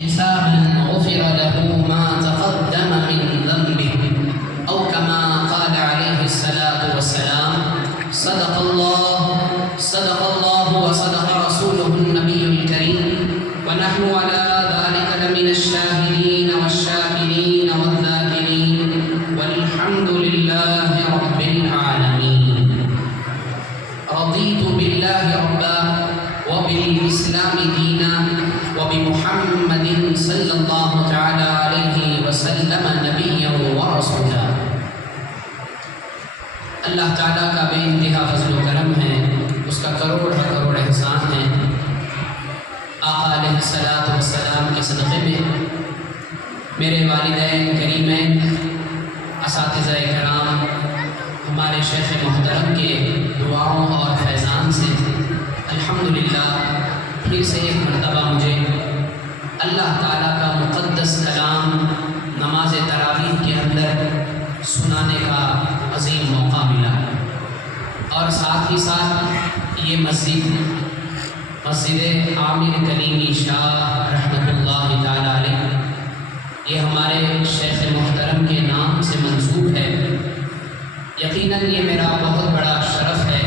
إنسان غفر له ما تقدم من ذنبه أو كما قال عليه الصلاة والسلام صدق الله وصدق رسوله النبي الكريم ونحن على ذلك لمن الشاهدين والشاكرين والذاكرين والحمد لله رب العالمين. رضيت بالله ربا وبالإسلام دينا وبمحمد صلی اللہ تعالی علیہ وسلم نبیا ورسولا. اللہ تعالیٰ کا بے انتہا فضل و کرم ہے، اس کا کروڑ احسان ہے. آقا علیہ الصلاۃ والسلام کے صدقے میں میرے والدین کریمین، اساتذہ کرام، ہمارے شیخ محترم کے دعاؤں اور فیضان سے الحمدللہ پھر سے ایک مرتبہ مجھے اللہ تعالیٰ کا مقدس کلام نماز تراویح کے اندر سنانے کا عظیم موقع ملا، اور ساتھ ہی ساتھ یہ مسجد عامر کلیمی شاہ رحمۃ اللہ تعالیٰ علیہ، یہ ہمارے شیخ محترم کے نام سے منسوب ہے. یقیناً یہ میرا بہت بڑا شرف ہے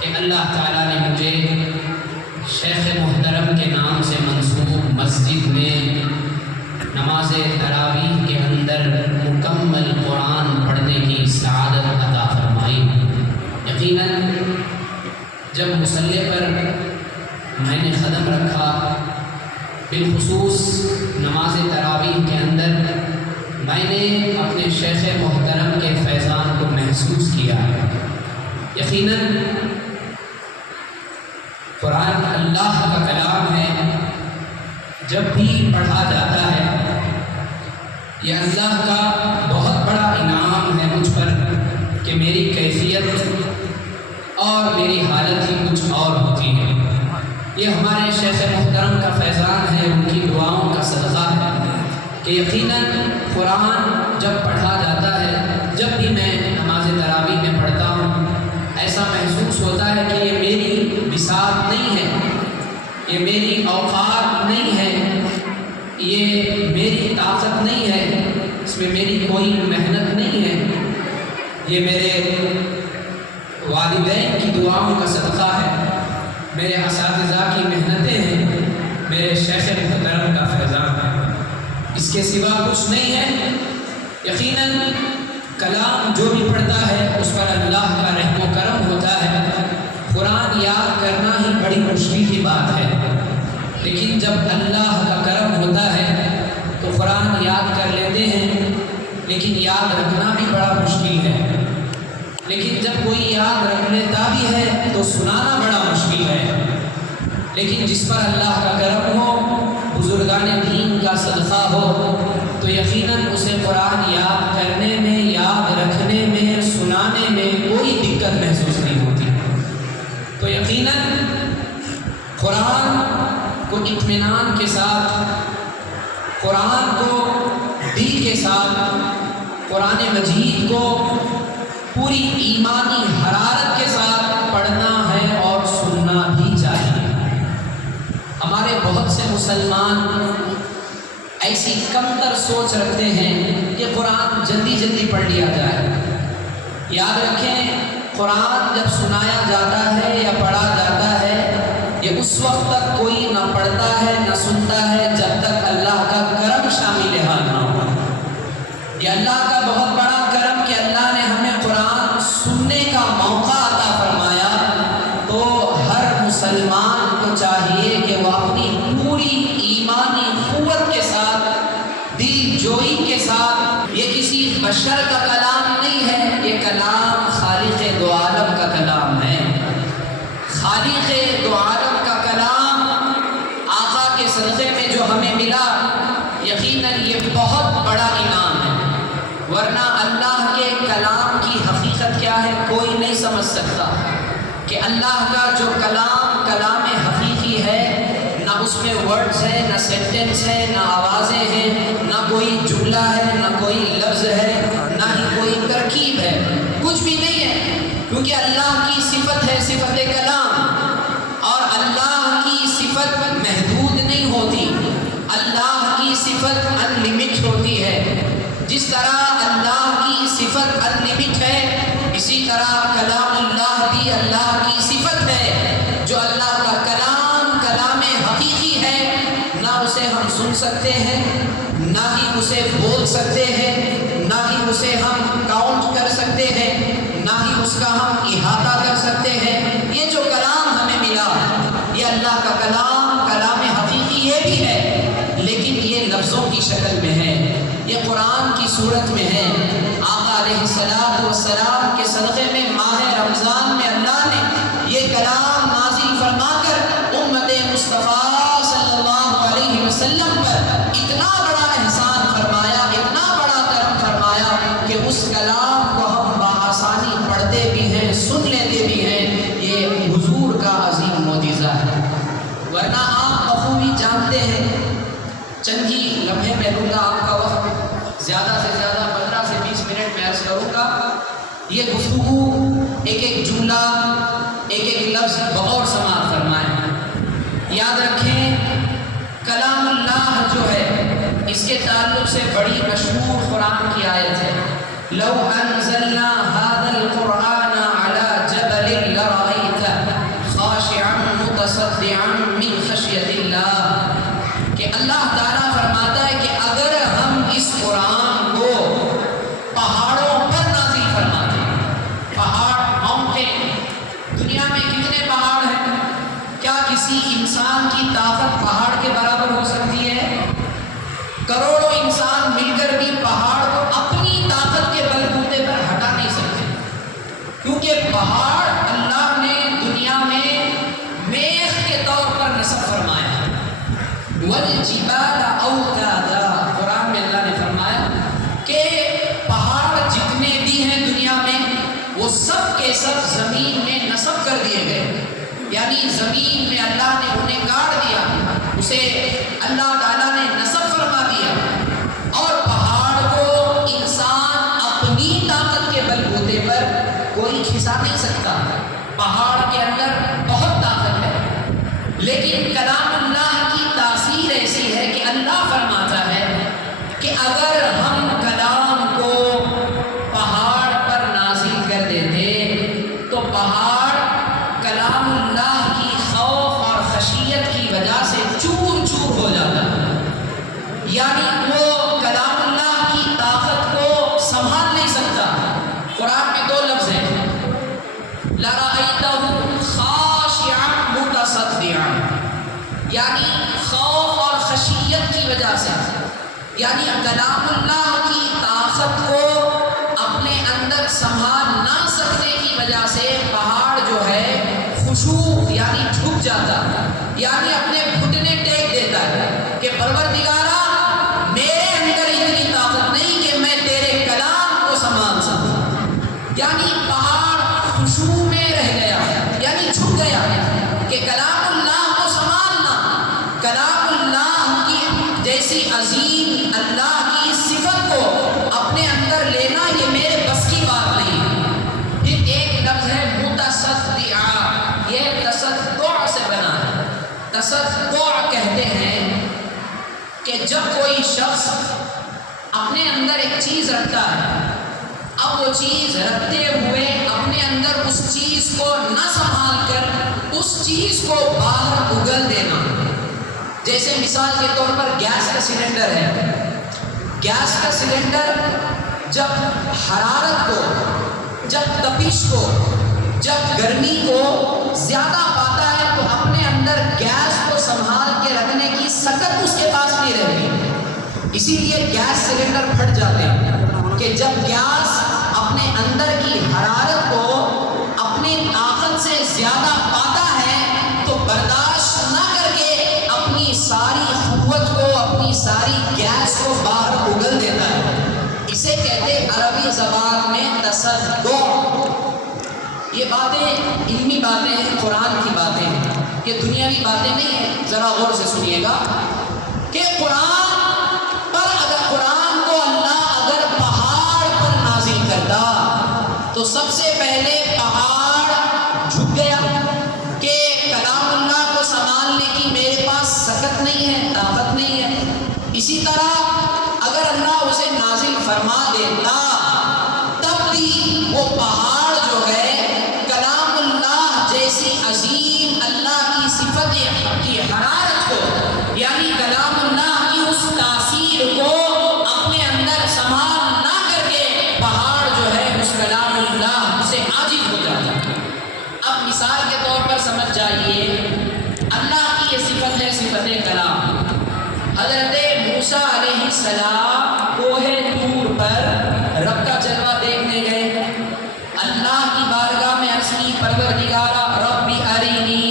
کہ اللہ تعالیٰ نے مجھے شیخ محترم کے نام سے منسوب مسجد میں نماز تراویح کے اندر مکمل قرآن پڑھنے کی سعادت عطا فرمائی. یقیناً جب مصلی پر میں نے قدم رکھا، بالخصوص نماز تراویح کے اندر میں نے اپنے شیخ محترم کے فیضان کو محسوس کیا. یقیناً قرآن اللہ کا کلام ہے، جب بھی پڑھا جاتا ہے یہ اللہ کا بہت بڑا انعام ہے مجھ پر کہ میری کیفیت اور میری حالت ہی کچھ اور ہوتی ہے. یہ ہمارے شیخ محترم کا فیضان ہے، ان کی دعاؤں کا صدقہ ہے کہ یقیناً قرآن جب پڑھا جاتا ہے، جب بھی میں نماز تراویح میں پڑھتا ہوں، ایسا محسوس ہوتا ہے کہ یہ میری بساط نہیں ہے، یہ میری اوقات نہیں ہے، یہ میری طاقت نہیں ہے، اس میں میری کوئی محنت نہیں ہے، یہ میرے والدین کی دعاؤں کا صدقہ ہے، میرے اساتذہ کی محنتیں ہیں، میرے شیخ محترم کا فیضان ہے. اس کے سوا کچھ نہیں ہے. یقیناً کلام جو بھی پڑھتا ہے اس پر اللہ کا رحم و کرم ہوتا ہے. قرآن یاد کرنا ہی بڑی مشکل کی بات ہے، لیکن جب اللہ کا کرم ہوتا ہے تو قرآن یاد کر لیتے ہیں، لیکن یاد رکھنا بھی بڑا مشکل ہے. لیکن جب کوئی یاد رکھ لیتا بھی ہے تو سنانا بڑا مشکل ہے. لیکن جس پر اللہ کا کرم ہو، بزرگان دین کا صدقہ ہو، تو یقیناً اسے قرآن یاد کرنے میں، یاد رکھنے میں، سنانے میں کوئی دقت محسوس نہیں ہوتی. تو یقیناً قرآن کو اطمینان کے ساتھ، قرآن کو دل کے ساتھ، قرآن مجید کو پوری ایمانی حرارت کے ساتھ پڑھنا ہے اور سننا بھی چاہیے. ہمارے بہت سے مسلمان ایسی کمتر سوچ رکھتے ہیں کہ قرآن جلدی پڑھ لیا جائے. یاد رکھیں، قرآن جب سنایا جاتا ہے یا پڑھا جاتا ہے، یہ اس وقت تک کوئی نہ پڑھتا ہے نہ سنتا ہے جب تک اللہ کا کرم شامل حال نہ ہو. یہ اللہ کا بہت بڑا کرم کہ اللہ نے ہمیں قرآن سننے کا موقع عطا فرمایا. تو ہر مسلمان کو چاہیے کہ وہ اپنی پوری ایمانی قوت کے ساتھ، دل جوئی کے ساتھ، یہ کسی بشر کا کلام نہیں ہے، یہ کلام خالق دو عالم کا کلام ہے. خالق دو عالم کا کلام آقا کے صدقے میں جو ہمیں ملا، یقیناً یہ بہت بڑا انعام ہے. ورنہ اللہ کے کلام کی حقیقت کیا ہے کوئی نہیں سمجھ سکتا. کہ اللہ کا جو کلام حقیقی ہے، نہ اس میں ورڈز ہے، نہ سینٹنس ہے، نہ آوازیں ہیں، نہ کوئی جملہ ہے، نہ کوئی لفظ ہے، نہ ہی کوئی ترکیب ہے، کچھ بھی نہیں ہے. کیونکہ اللہ کی صفت ہے صفت کلام، اور اللہ کی صفت محدود نہیں ہوتی. جس طرح اللہ کی صفت انلمٹ ہے، اسی طرح کلام اللہ بھی اللہ کی صفت ہے۔ جو اللہ کا کلام کلام حقیقی ہے، نہ اسے ہم سن سکتے ہیں، نہ ہی اسے بول سکتے ہیں، نہ ہی اسے ہم کاؤنٹ کر سکتے ہیں، نہ ہی اس کا ہم احاطہ کر سکتے ہیں۔ یہ جو کلام ہمیں ملا، یہ اللہ کا کلام کلام حقیقی یہ بھی ہے، لیکن یہ لفظوں کی شکل میں ہے، یہ قرآن کی صورت میں ہے۔ آقا علیہ السلام کے صدقے میں ماہ رمضان میں اللہ نے یہ کلام نازل فرما کر امت مصطفیٰ صلی اللہ علیہ وسلم پر اتنا بڑا احسان فرمایا، اتنا بڑا کرم فرمایا کہ اس کلام کو ہم بآسانی پڑھتے بھی ہیں، سن لیتے بھی ہیں۔ یہ حضور کا عظیم معجزہ ہے، ورنہ آپ بخوبی جانتے ہیں۔ چند ہی لمحے میں لوں گا آپ کا وقت، زیادہ سے زیادہ 15 سے 20 منٹ میں عرض کروں گا۔ یہ گفتگو ایک ایک جملہ، ایک ایک لفظ بغور سماعت فرمائیں۔ یاد رکھیں کلام اللہ جو ہے، اس کے تعلق سے بڑی مشہور قرآن کی آیت ہے، لو انزلنا هذا القرآن على جبل لرأيته خاشعا متصدعا من خشية اللہ، کہ اللہ تعالیٰ فرماتا ہے کہ اگر ہم اس قرآن کو پہاڑوں پر نازل فرماتے، پہاڑ ماؤنٹین، دنیا میں کتنے پہاڑ ہیں؟ کیا کسی انسان کی طاقت پہاڑ کے برابر ہو سکتی ہے؟ کروڑوں انسان مل کر بھی پہاڑ کو اپنی طاقت کے بلبوتے پر ہٹا نہیں سکتے، کیونکہ پہاڑ اللہ نے دنیا میں میخ کے طور پر نصب فرمایا۔ وَالْجِبَالَ أَوْتَادًا، قرآن میں اللہ نے فرمایا کہ پہاڑ جتنے بھی ہیں دنیا میں، وہ سب کے سب زمین میں نصب کر دیے گئے، یعنی زمین میں اللہ نے انہیں گاڑ دیا، اسے اللہ تعالیٰ نے نصب فرما دیا، اور پہاڑ کو انسان اپنی طاقت کے بلبوتے پر کوئی کھسا نہیں سکتا۔ پہاڑ کے اندر بہت طاقت ہے، لیکن کلام اللہ کی تاثیر ایسی ہے کہ اللہ فرماتا ہے کہ اگر ہم کلام کو پہاڑ پر نازل کر دیتے تو پہاڑ کلام اللہ کی خوف اور خشیت کی وجہ سے چور چور ہو جاتا، یعنی وہ کلام اللہ کی طاقت کو سنبھال نہیں سکتا۔ قرآن میں 2 لفظ ہیں، لَرَأَيْتَهُ خَاشِعًا مُتَصَدِّعًا، یعنی خوف اور خشیت کی وجہ سے، یعنی کلام اللہ کی طاقت کو اپنے اندر سنبھال نہ سکنے کی وجہ سے پہاڑ جو ہے خشوع یعنی جھک جاتا، یعنی اپنے گھٹنے ٹیک دیتا ہے کہ پروردگارا میرے اندر اتنی طاقت نہیں کہ میں تیرے کلام کو سنبھال سکوں، یعنی پہاڑ خشوع میں رہ گیا، یعنی جھک گیا کہ کلام اللہ کو سنبھالنا، کلام اللہ کی جیسی عظیم اللہ کی صفت کو اپنے اندر لینا، یہ میرے بس کی بات نہیں ہے۔ پھر ایک لفظ ہے متصدع، یہ تصدع سے بنا ہے۔ تصدع کہتے ہیں کہ جب کوئی شخص اپنے اندر ایک چیز رکھتا ہے، اب وہ چیز رکھتے ہوئے اپنے اندر اس چیز کو نہ سنبھال کر اس چیز کو باہر اگل دینا۔ جیسے مثال کے طور پر گیس کا سلنڈر ہے، گیس کا سلنڈر جب حرارت کو، جب تپش کو، جب گرمی کو زیادہ پاتا ہے تو اپنے اندر گیس کو سنبھال کے رکھنے کی سکت اس کے پاس نہیں رہتی، اسی لیے گیس سلنڈر پھٹ جاتے ہیں کہ جب گیس اپنے اندر کی حرارت کو اپنی طاقت سے زیادہ پاتا ہے تو برداشت نہ کر کے اپنی ساری قوت کو، اپنی ساری گیس کو باہر اگل دیتا ہے۔ اسے کہتے عربی زبان میں تصدع۔ یہ باتیں علمی باتیں ہیں، قرآن کی باتیں ہیں، یہ دنیاوی باتیں نہیں ہیں۔ ذرا غور سے سنیے گا کہ قرآن کو اللہ اگر پہاڑ پر نازل کرتا تو سب سے پہلے پہاڑ جھک گیا کہ کلام اللہ کو سنبھالنے کی میرے پاس سکت نہیں ہے، طاقت نہیں ہے۔ اسی طرح اگر اللہ اسے نازل فرما دیتا تب بھی وہ پہاڑ جو ہے کلام اللہ جیسی عظیم اللہ کی صفت کی حرارت کو، یعنی کلام اللہ کی اس تاثیر کو اپنے اندر سنبھال نہ کر کے پہاڑ جو ہے اس کلام اللہ سے عاجز ہو جاتا۔ اب مثال کے طور پر سمجھ جائیے، اللہ کی یہ صفت ہے صفت کلام۔ حضرت موسیٰ علیہ السلام کوہ طور پر رب کا جلوہ دیکھنے گئے، اللہ کی بارگاہ میں عرض کی پروردگارا ربی ارینی،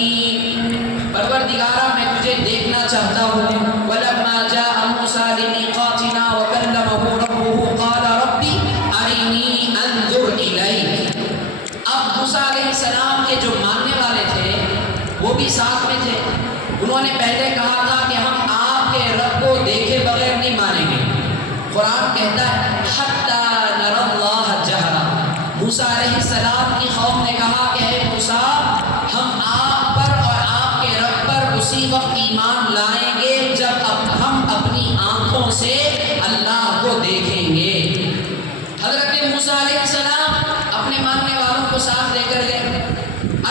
پروردگارا میں تجھے دیکھنا چاہتا ہوں۔ وَلَمَّا جَاءَ مُوسَىٰ لِمِيقَاتِنَا وَكَلَّمَهُ رَبُّهُ قَالَ رَبِّ أَرِنِي أَنظُرْ إِلَيْكَ۔ اب موسیٰ علیہ السلام کے جو ماننے والے تھے وہ بھی ساتھ میں تھے، انہوں نے پہلے کہا تھا کہ ہم آپ کے رب کو دیکھے بغیر نہیں مانیں گے۔ قرآن کہتا ہے حَتَّىٰ نَرَى اللَّهَ جَهْرًا۔ موسیٰ علیہ السلام کی قوم نے کہا کہ اے موسیٰ، ہم آپ پر اور آپ کے رب پر اسی وقت ایمان لائیں گے جب ہم اپنی آنکھوں سے اللہ کو دیکھیں گے۔ حضرت موسیٰ علیہ السلام اپنے ماننے والوں کو ساتھ لے کر گئے،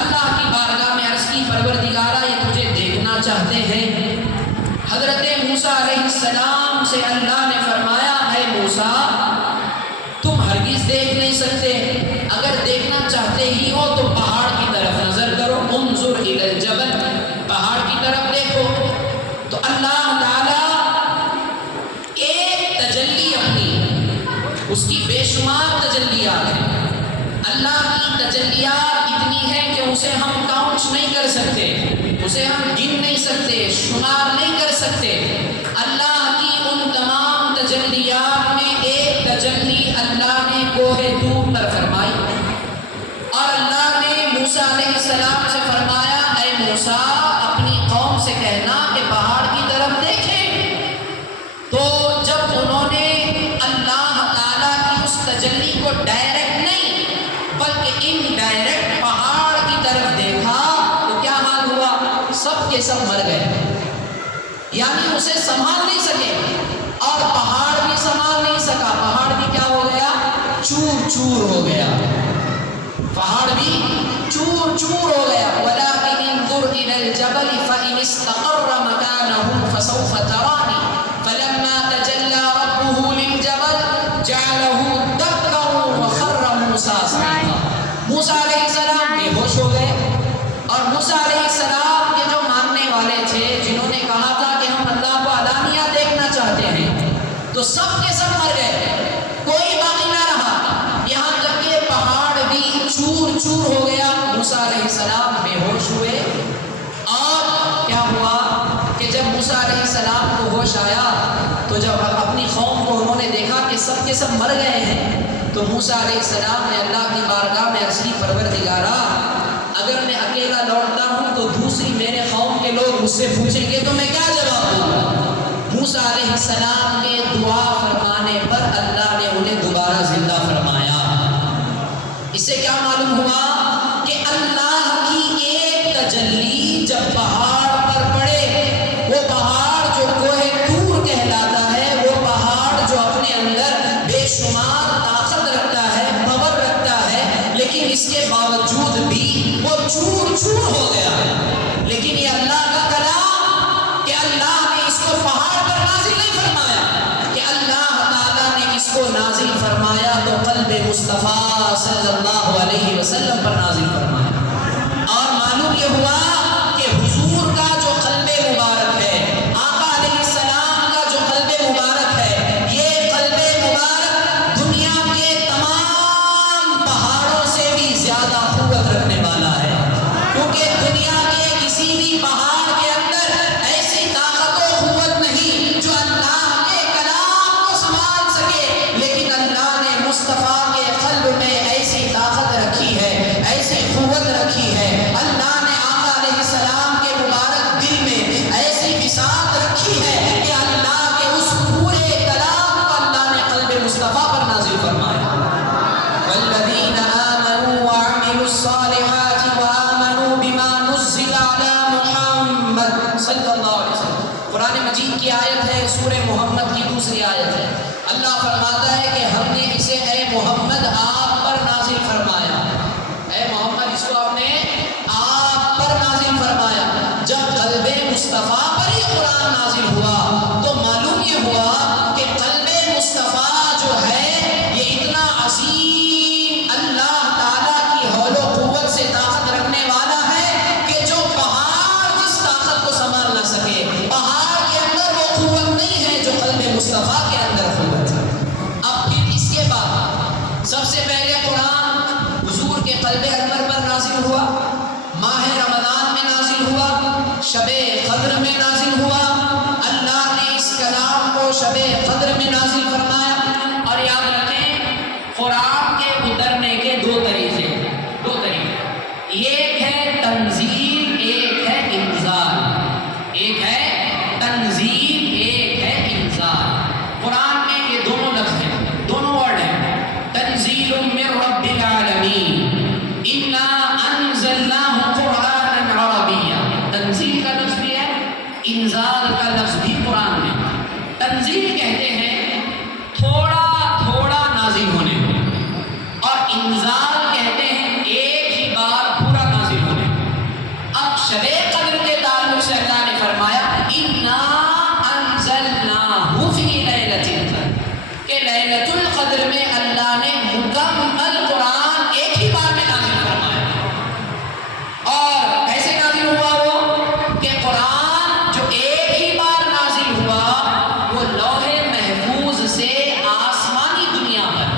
اللہ کی بارگاہ میں عرض کی پروردگارا یہ تجھے دیکھنا چاہتے ہیں۔ حضرت موسیٰ علیہ السلام سے اللہ نے فرمایا اے موسیٰ تم ہرگز دیکھ نہیں سکتے، اگر دیکھنا چاہتے ہی ہو تو پہاڑ کی طرف نظر کرو، انظر الی الجبل، پہاڑ کی طرف دیکھو۔ تو اللہ تعالیٰ ایک تجلی اپنی، اس کی بے شمار تجلیات ہیں، اللہ کی تجلیات اتنی ہیں کہ اسے ہم کاؤنٹ نہیں کر سکتے، اسے ہم گن نہیں سکتے، شمار نہیں کر سکتے۔ اللہ کی ان تمام تجلیات میں ایک تجلی اللہ نے کوہ طور پر فرمائی، اور اللہ نے موسیٰ علیہ السلام سے فرمایا اے موسیٰ اپنی قوم سے کہنا کہ پہاڑ کی طرف دیکھیں۔ تو جب انہوں نے اللہ تعالیٰ کی اس تجلی کو ڈائریکٹ نہیں بلکہ انڈائریکٹ پہاڑ کی طرف دیکھا تو کیا حال ہوا؟ سب کے سب مر گئے، یعنی اسے سنبھال نہیں سکے، اور پہاڑ بھی سنبھال نہیں سکا، پہاڑ بھی کیا ہو گیا؟ چور چور ہو گیا، پہاڑ بھی چور چور ہو گیا۔ وَلَٰكِنِ انظُرْ إِلَى الْجَبَلِ فَإِنِ اسْتَقَرَّ مَكَانَهُ فَسَوْفَ تَرَانِي فَلَمَّا تَجَلَّىٰ رَبُّهُ لِلْجَبَلِ جَعَلَهُ دَكًّا وَخَرَّ مُوسَىٰ صَعِقًا۔ موسیٰ علیہ السلام بے ہوش ہو گئے، اور موسیٰ علیہ السلام کے جو ماننے والے تھے جنہوں نے کہا تھا کہ ہم اللہ کو علانیہ دیکھنا چاہتے ہیں، تو سب کے سب مر گئے، کوئی باقی نہ رہا، یہاں تک کہ پہاڑ بھی چور چور ہو گیا۔ موسیٰ علیہ السلام بے ہوش ہوئے، اور کیا ہوا کہ جب موسیٰ علیہ السلام کو ہوش آیا تو جب اپنی قوم کو انہوں نے دیکھا کہ سب کے سب مر گئے ہیں، تو موسیٰ علیہ السلام نے اللہ کی بارگاہ میں عرض کی پروردگارا اگر میں اکیلا لوٹتا ہوں تو دوسری میرے قوم کے لوگ مجھ سے پوچھیں گے تو میں کیا جواب دوں گا؟ موسیٰ علیہ السلام کے دعا فرمانے پر اللہ نے انہیں دوبارہ زندہ فرمایا۔ اس سے کیا معلوم ہوا کہ اللہ کی ایک تجلی جب پہاڑ پر پڑے، وہ پہاڑ جو کوہ طور کہلاتا ہے، وہ پہاڑ جو اپنے اندر بے شمار طاقت رکھتا ہے، پاور رکھتا ہے، لیکن اس کے باوجود بھی وہ چور چور ہو گیا۔ لیکن یہ اللہ کا کلام کہ اللہ نے اس کو پہاڑ پر نازل نہیں فرمایا، کہ اللہ سورہ محمد کی دوسری آیت ہے۔ اللہ فرماتا ہے کہ ہم نے اسے اے محمد آپ پر نازل فرمایا، اے محمد اس کو ہم نے آپ پر نازل فرمایا۔ جب قلب مصطفیٰ پر یہ قرآن نازل ہوا تو معلوم یہ ہوا کہ قلب مصطفیٰ جو ہے یہ اتنا عظیم اللہ تعالیٰ کی حول و قوت سے طاقت رکھنے والا ہے کہ جو پہاڑ جس طاقت کو سنبھال نہ سکے، پہاڑ کے اندر وہ قوت نہیں ہے جو قلب مصطفیٰ کے اندر قوت ہے۔ اب پھر اس کے بعد سب سے پہلے قرآن حضور کے قلب انور پر نازل ہوا، ماہ رمضان میں نازل ہوا، شب قدر میں نازل ہوا۔ اللہ نے اس کلام کو شب قدر میں نازل فرمایا۔ اور یاد رکھیں قرآن کے اترنے کے دو طریقے، ایک ہے تنزیل، ایک ہے انزال، ایک ہے تنزیل، ایک ہے انزال۔ قرآن میں یہ دونوں لفظ ہیں، دونوں ورڈ ہیں، تنزیل من رب العالمین، انا انزلناہ قرآنا عربیا۔ تنزیل کا لفظ بھی ہے، انزال کا لفظ بھی قرآن میں۔ تنزیل کہتے ہیں تھوڑا تھوڑا نازل ہونے کو، اور انزال کہتے ہیں ایک ہی بار پورا نازل ہونے کو۔ اب شب قدر کے تعلق سے اللہ نے فرمایا انا انزلناہ فی لیلۃ القدر، کہ لیلۃ القدر میں اللہ نے مکمل قرآن ایک ہی بار میں نازل فرمایا۔ اور کیسے نازل ہوا وہ کہ قرآن جو ایک ہی بار نازل ہوا وہ لوح محفوظ سے آسمانی دنیا پر،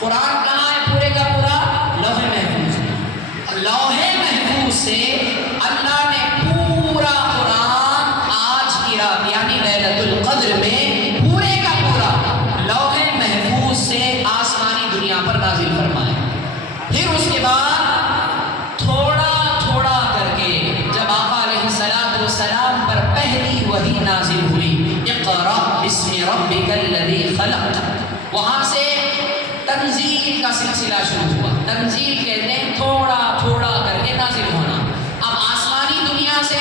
قرآن کہاں ہے پورے کا پورا؟ لوح محفوظ۔ لوح محفوظ سے اللہ نے پورا قرآن آج کی رات یعنی لیلۃ القدر میں پورے کا پورا لوح محفوظ سے آسمانی دنیا پر نازل فرمایا۔ پھر اس کے بعد تھوڑا تھوڑا کر کے جب آقا علیہ السلام پر پہلی وحی نازل ہوئی، اقرأ بسم ربک الذی خلق، وہاں سے تنزیل کا سلسلہ شروع ہوا۔ تنزیل کہتے ہیں تھوڑا تھوڑا کر کے نازل ہونا۔ اب آسمانی دنیا سے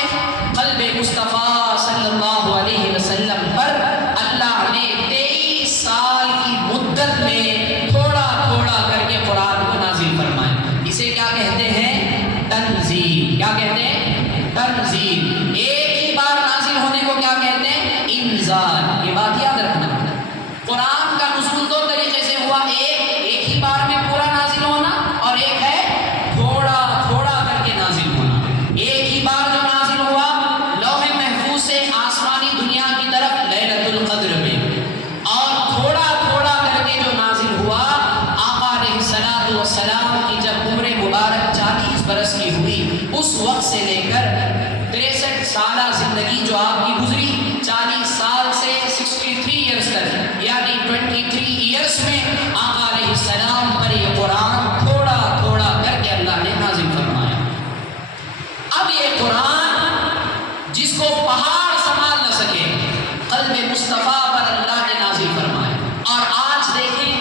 قلب مصطفیٰ صلی اللہ علیہ وسلم پر اللہ نے 23 سال کی مدت میں تھوڑا تھوڑا کر کے قرآن کو نازل فرمایا۔ اسے کیا کہتے ہیں؟ تنزیل۔ کیا کہتے ہیں؟ تنزیل۔ ایک ہی بار نازل ہونے کو کیا کہتے ہیں؟ انزال۔ یہ بات یاد رکھنا۔ قرآن کا نزول دو طریقے سے ہوا، ایک ہی بار میں پورا نازل ہونا، اور ایک ہے تھوڑا تھوڑا کر کے نازل ہونا۔ ایک ہی بار جو نازل ہوا لوح محفوظ سے آسمانی دنیا کی طرف لیلۃ القدر میں، اور تھوڑا تھوڑا کر کے جو نازل ہوا آقا علیہ السلام کی جب عمر مبارک 40 برس کی ہوئی، اس وقت سے لے کر 63 سالہ زندگی جو آپ کی گزری، 40 سال سے 63 ایئرس تک یعنی 23 ایئرس میں آقا علیہ السلام پر یہ قرآن تھوڑا تھوڑا کر کے اللہ نے نازل فرمایا۔ اب یہ قرآن جس کو پہاڑ سنبھال نہ سکے، قلب مصطفیٰ پر اللہ نے نازل فرمایا۔ اور آج دیکھیں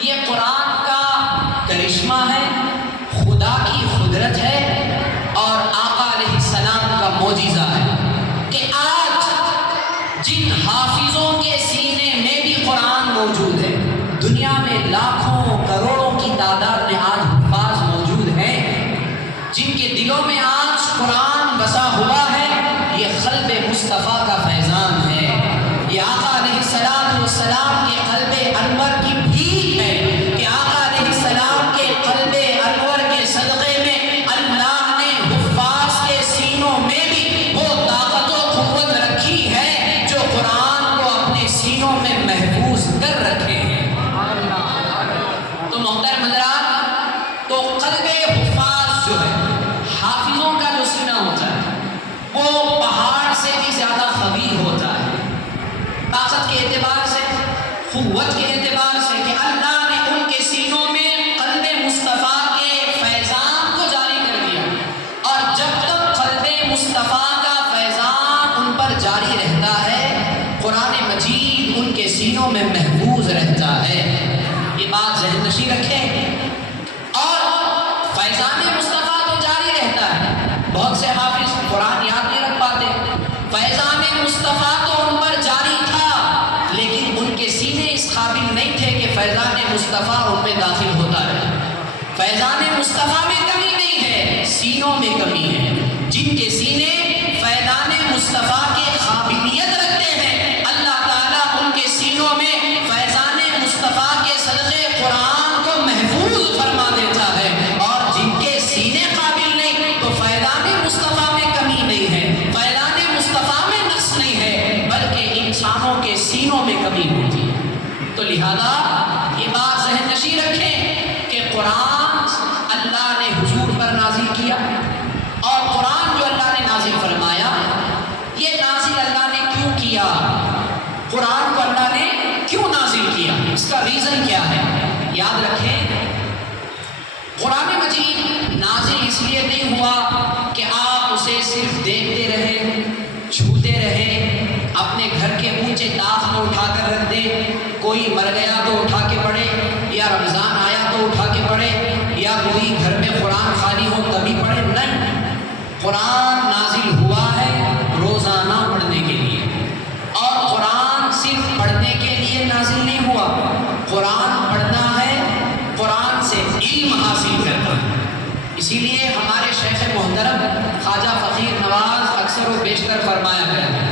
یہ قرآن کا کرشمہ ہے، خدا کی قدرت ہے، اور آقا علیہ السلام کا معجزہ ہے کہ آج جن حافظوں کے سینے میں بھی قرآن موجود ہے، دنیا میں لاکھوں کروڑوں کی تعداد میں آج حفاظ موجود ہیں، جن کے دلوں میں آج قرآن بسا ہوا ہے، یہ قلب مصطفیٰ کا فیضان ہے، یہ آقا علیہ السلام کے قلب انور کی بھیک ہے کہ آقا علیہ السلام کے قلب انور کے صدقے میں اللہ نے حفاظ کے سینوں میں بھی وہ طاقت و قوت رکھی ہے جو قرآن کو اپنے سینوں میں محفوظ کر رکھے ہیں۔ تو محترم حضرات، تو قلب حفاظ جو ہے، حافظوں کا جو سینہ ہوتا ہے وہ پہاڑ سے بھی زیادہ قوی ہوتا ہے، طاقت کے اعتبار سے، قوت کے اعتبار سے، کہ اللہ نے ان کے سینوں میں قلب مصطفیٰ کے فیضان کو جاری کر دیا، اور جب تک قلب مصطفیٰ کا فیضان ان پر جاری رہتا ہے قرآن مجید ان کے سینوں میں محفوظ رہتا ہے۔ یہ بات ذہن نشین رکھیں۔ اور فیضان مصطفیٰ تو جاری رہتا ہے، بہت سے حافظ قرآن یاد نہیں رکھ پاتے، فیضان مصطفیٰ تو ان پر جاری تھا فیضان مصطفیٰ ان میں داخل ہوتا رہے۔ فیضان مصطفیٰ میں کمی نہیں ہے، سینوں میں کمی ہے۔ جن کے سینے فیضان مصطفیٰ کے قابلیت رکھتے ہیں، اللہ تعالیٰ ان کے سینوں میں فیضان مصطفیٰ کے صدقے قرآن کو محفوظ فرما دیتا ہے، اور جن کے سینے قابل نہیں تو فیضان مصطفیٰ میں کمی نہیں ہے، فیضان مصطفیٰ میں نقص نہیں ہے، بلکہ انسانوں کے سینوں میں کمی ہوتی ہے۔ تو لہذا یہ بات ذہن نشین رکھیں کہ قرآن اللہ نے حضور پر نازل کیا، اور قرآن جو اللہ نے نازل فرمایا، یہ نازل اللہ نے کیوں کیا؟ قرآن کو اللہ نے کیوں نازل کیا؟ اس کا ریزن کیا ہے؟ یاد رکھیں، قرآن مجید نازل اس لیے نہیں ہوا کہ آپ اسے صرف دیکھتے رہیں، چھوتے رہیں، اپنے گھر کے اونچے طاق میں اٹھا کر رکھ دیں، کوئی مر گیا تو اٹھا کے پڑھے، یا رمضان آیا تو اٹھا کے پڑھے، یا کوئی گھر میں قرآن خالی ہو تبھی پڑھے۔ نہیں، قرآن نازل ہوا ہے روزانہ پڑھنے کے لیے، اور قرآن صرف پڑھنے کے لیے نازل نہیں ہوا، قرآن پڑھنا ہے، قرآن سے علم حاصل کرنا ہے۔ اسی لیے ہمارے شیخ محترم خواجہ فقیر نواز اکثر و بیشتر فرمایا گیا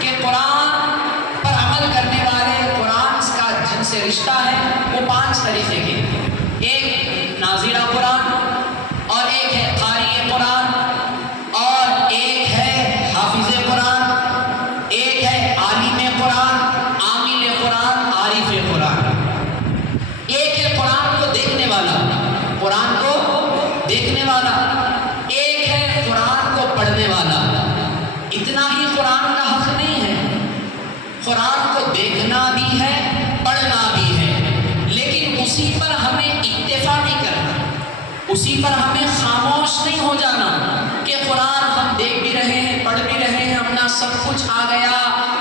کہ قرآن پر عمل کرنے والے، قرآن کا جن سے رشتہ ہے وہ 5 طریقے کے ہیں۔ ایک نازلہ قرآن، اور ایک ہے قاری قرآن، اور ایک ہے حافظ قرآن، ایک ہے عالم قرآن، عامل قرآن، عارف قرآن، ایک ہے قرآن کو دیکھنے والا، قرآن کو دیکھنے والا، ایک ہے قرآن کو پڑھنے والا۔ اتنا ہی قرآن کا حق نہیں ہے، قرآن کو دیکھنا بھی ہے، پڑھنا بھی ہے، لیکن اسی پر ہمیں اکتفا نہیں کرنا، اسی پر ہمیں خاموش نہیں ہو جانا کہ قرآن ہم دیکھ بھی رہے ہیں، پڑھ بھی رہے ہیں، اپنا سب کچھ آ گیا،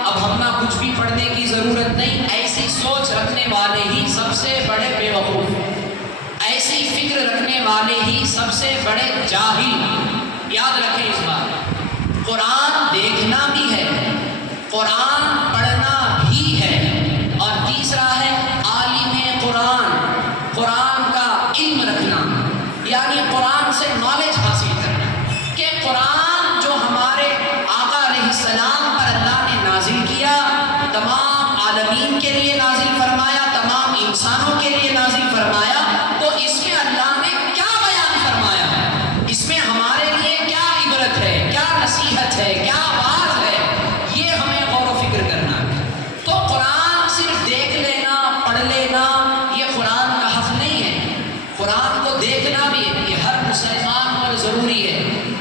اب ہمنا کچھ بھی پڑھنے کی ضرورت نہیں۔ ایسی سوچ رکھنے والے ہی سب سے بڑے بے وقوف ہیں، ایسی فکر رکھنے والے ہی سب سے بڑے جاہل۔ یاد رکھیں اس بات، قرآن دیکھنا بھی ہے، قرآن پڑھنا بھی ہے، اور تیسرا ہے عالم قرآن، قرآن کا علم رکھنا، یعنی قرآن سے نالج حاصل کرنا کہ قرآن جو ہمارے آقا علیہ السلام پر اللہ نے نازل کیا، تمام عالمین کے لیے نازل فرمایا، تمام انسانوں کے لیے نازل فرمایا، تو اس میں اللہ نے کیا بیان فرمایا ہے، اس میں ہمارے لیے کیا عبرت ہے، کیا نصیحت ہے، کیا واعظ ہے، یہ ہمیں غور و فکر کرنا ہے۔ تو قرآن صرف دیکھ لینا، پڑھ لینا، یہ قرآن کا حق نہیں ہے، قرآن کو دیکھنا بھی ہے، یہ ہر مسلمان پر ضروری ہے،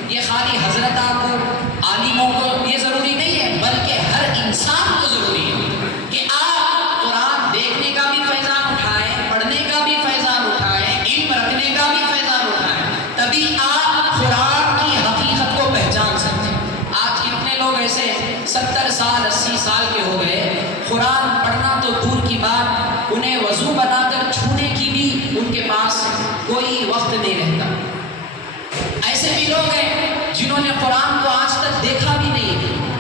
یہ خالی حضرتوں کو، عالموں کو یہ ضروری نہیں ہے، بلکہ ہر انسان کو ضروری ہے کہ آپ قرآن دیکھنے کا بھی فیضان اٹھائیں، پڑھنے کا بھی فیضان اٹھائیں، علم رکھنے کا بھی فیضان اٹھائیں، تبھی آپ قرآن کی حقیقت کو پہچان سکتے ہیں۔ آج کتنے لوگ ایسے 70 سال 80 سال کے ہو گئے، قرآن پڑھنا تو دور کی بات، انہیں وضو بنا کر چھونے کی بھی ان کے پاس کوئی وقت نہیں رہتا۔ ایسے بھی لوگ ہیں جنہوں نے قرآن کو آج تک دیکھا بھی نہیں ہے،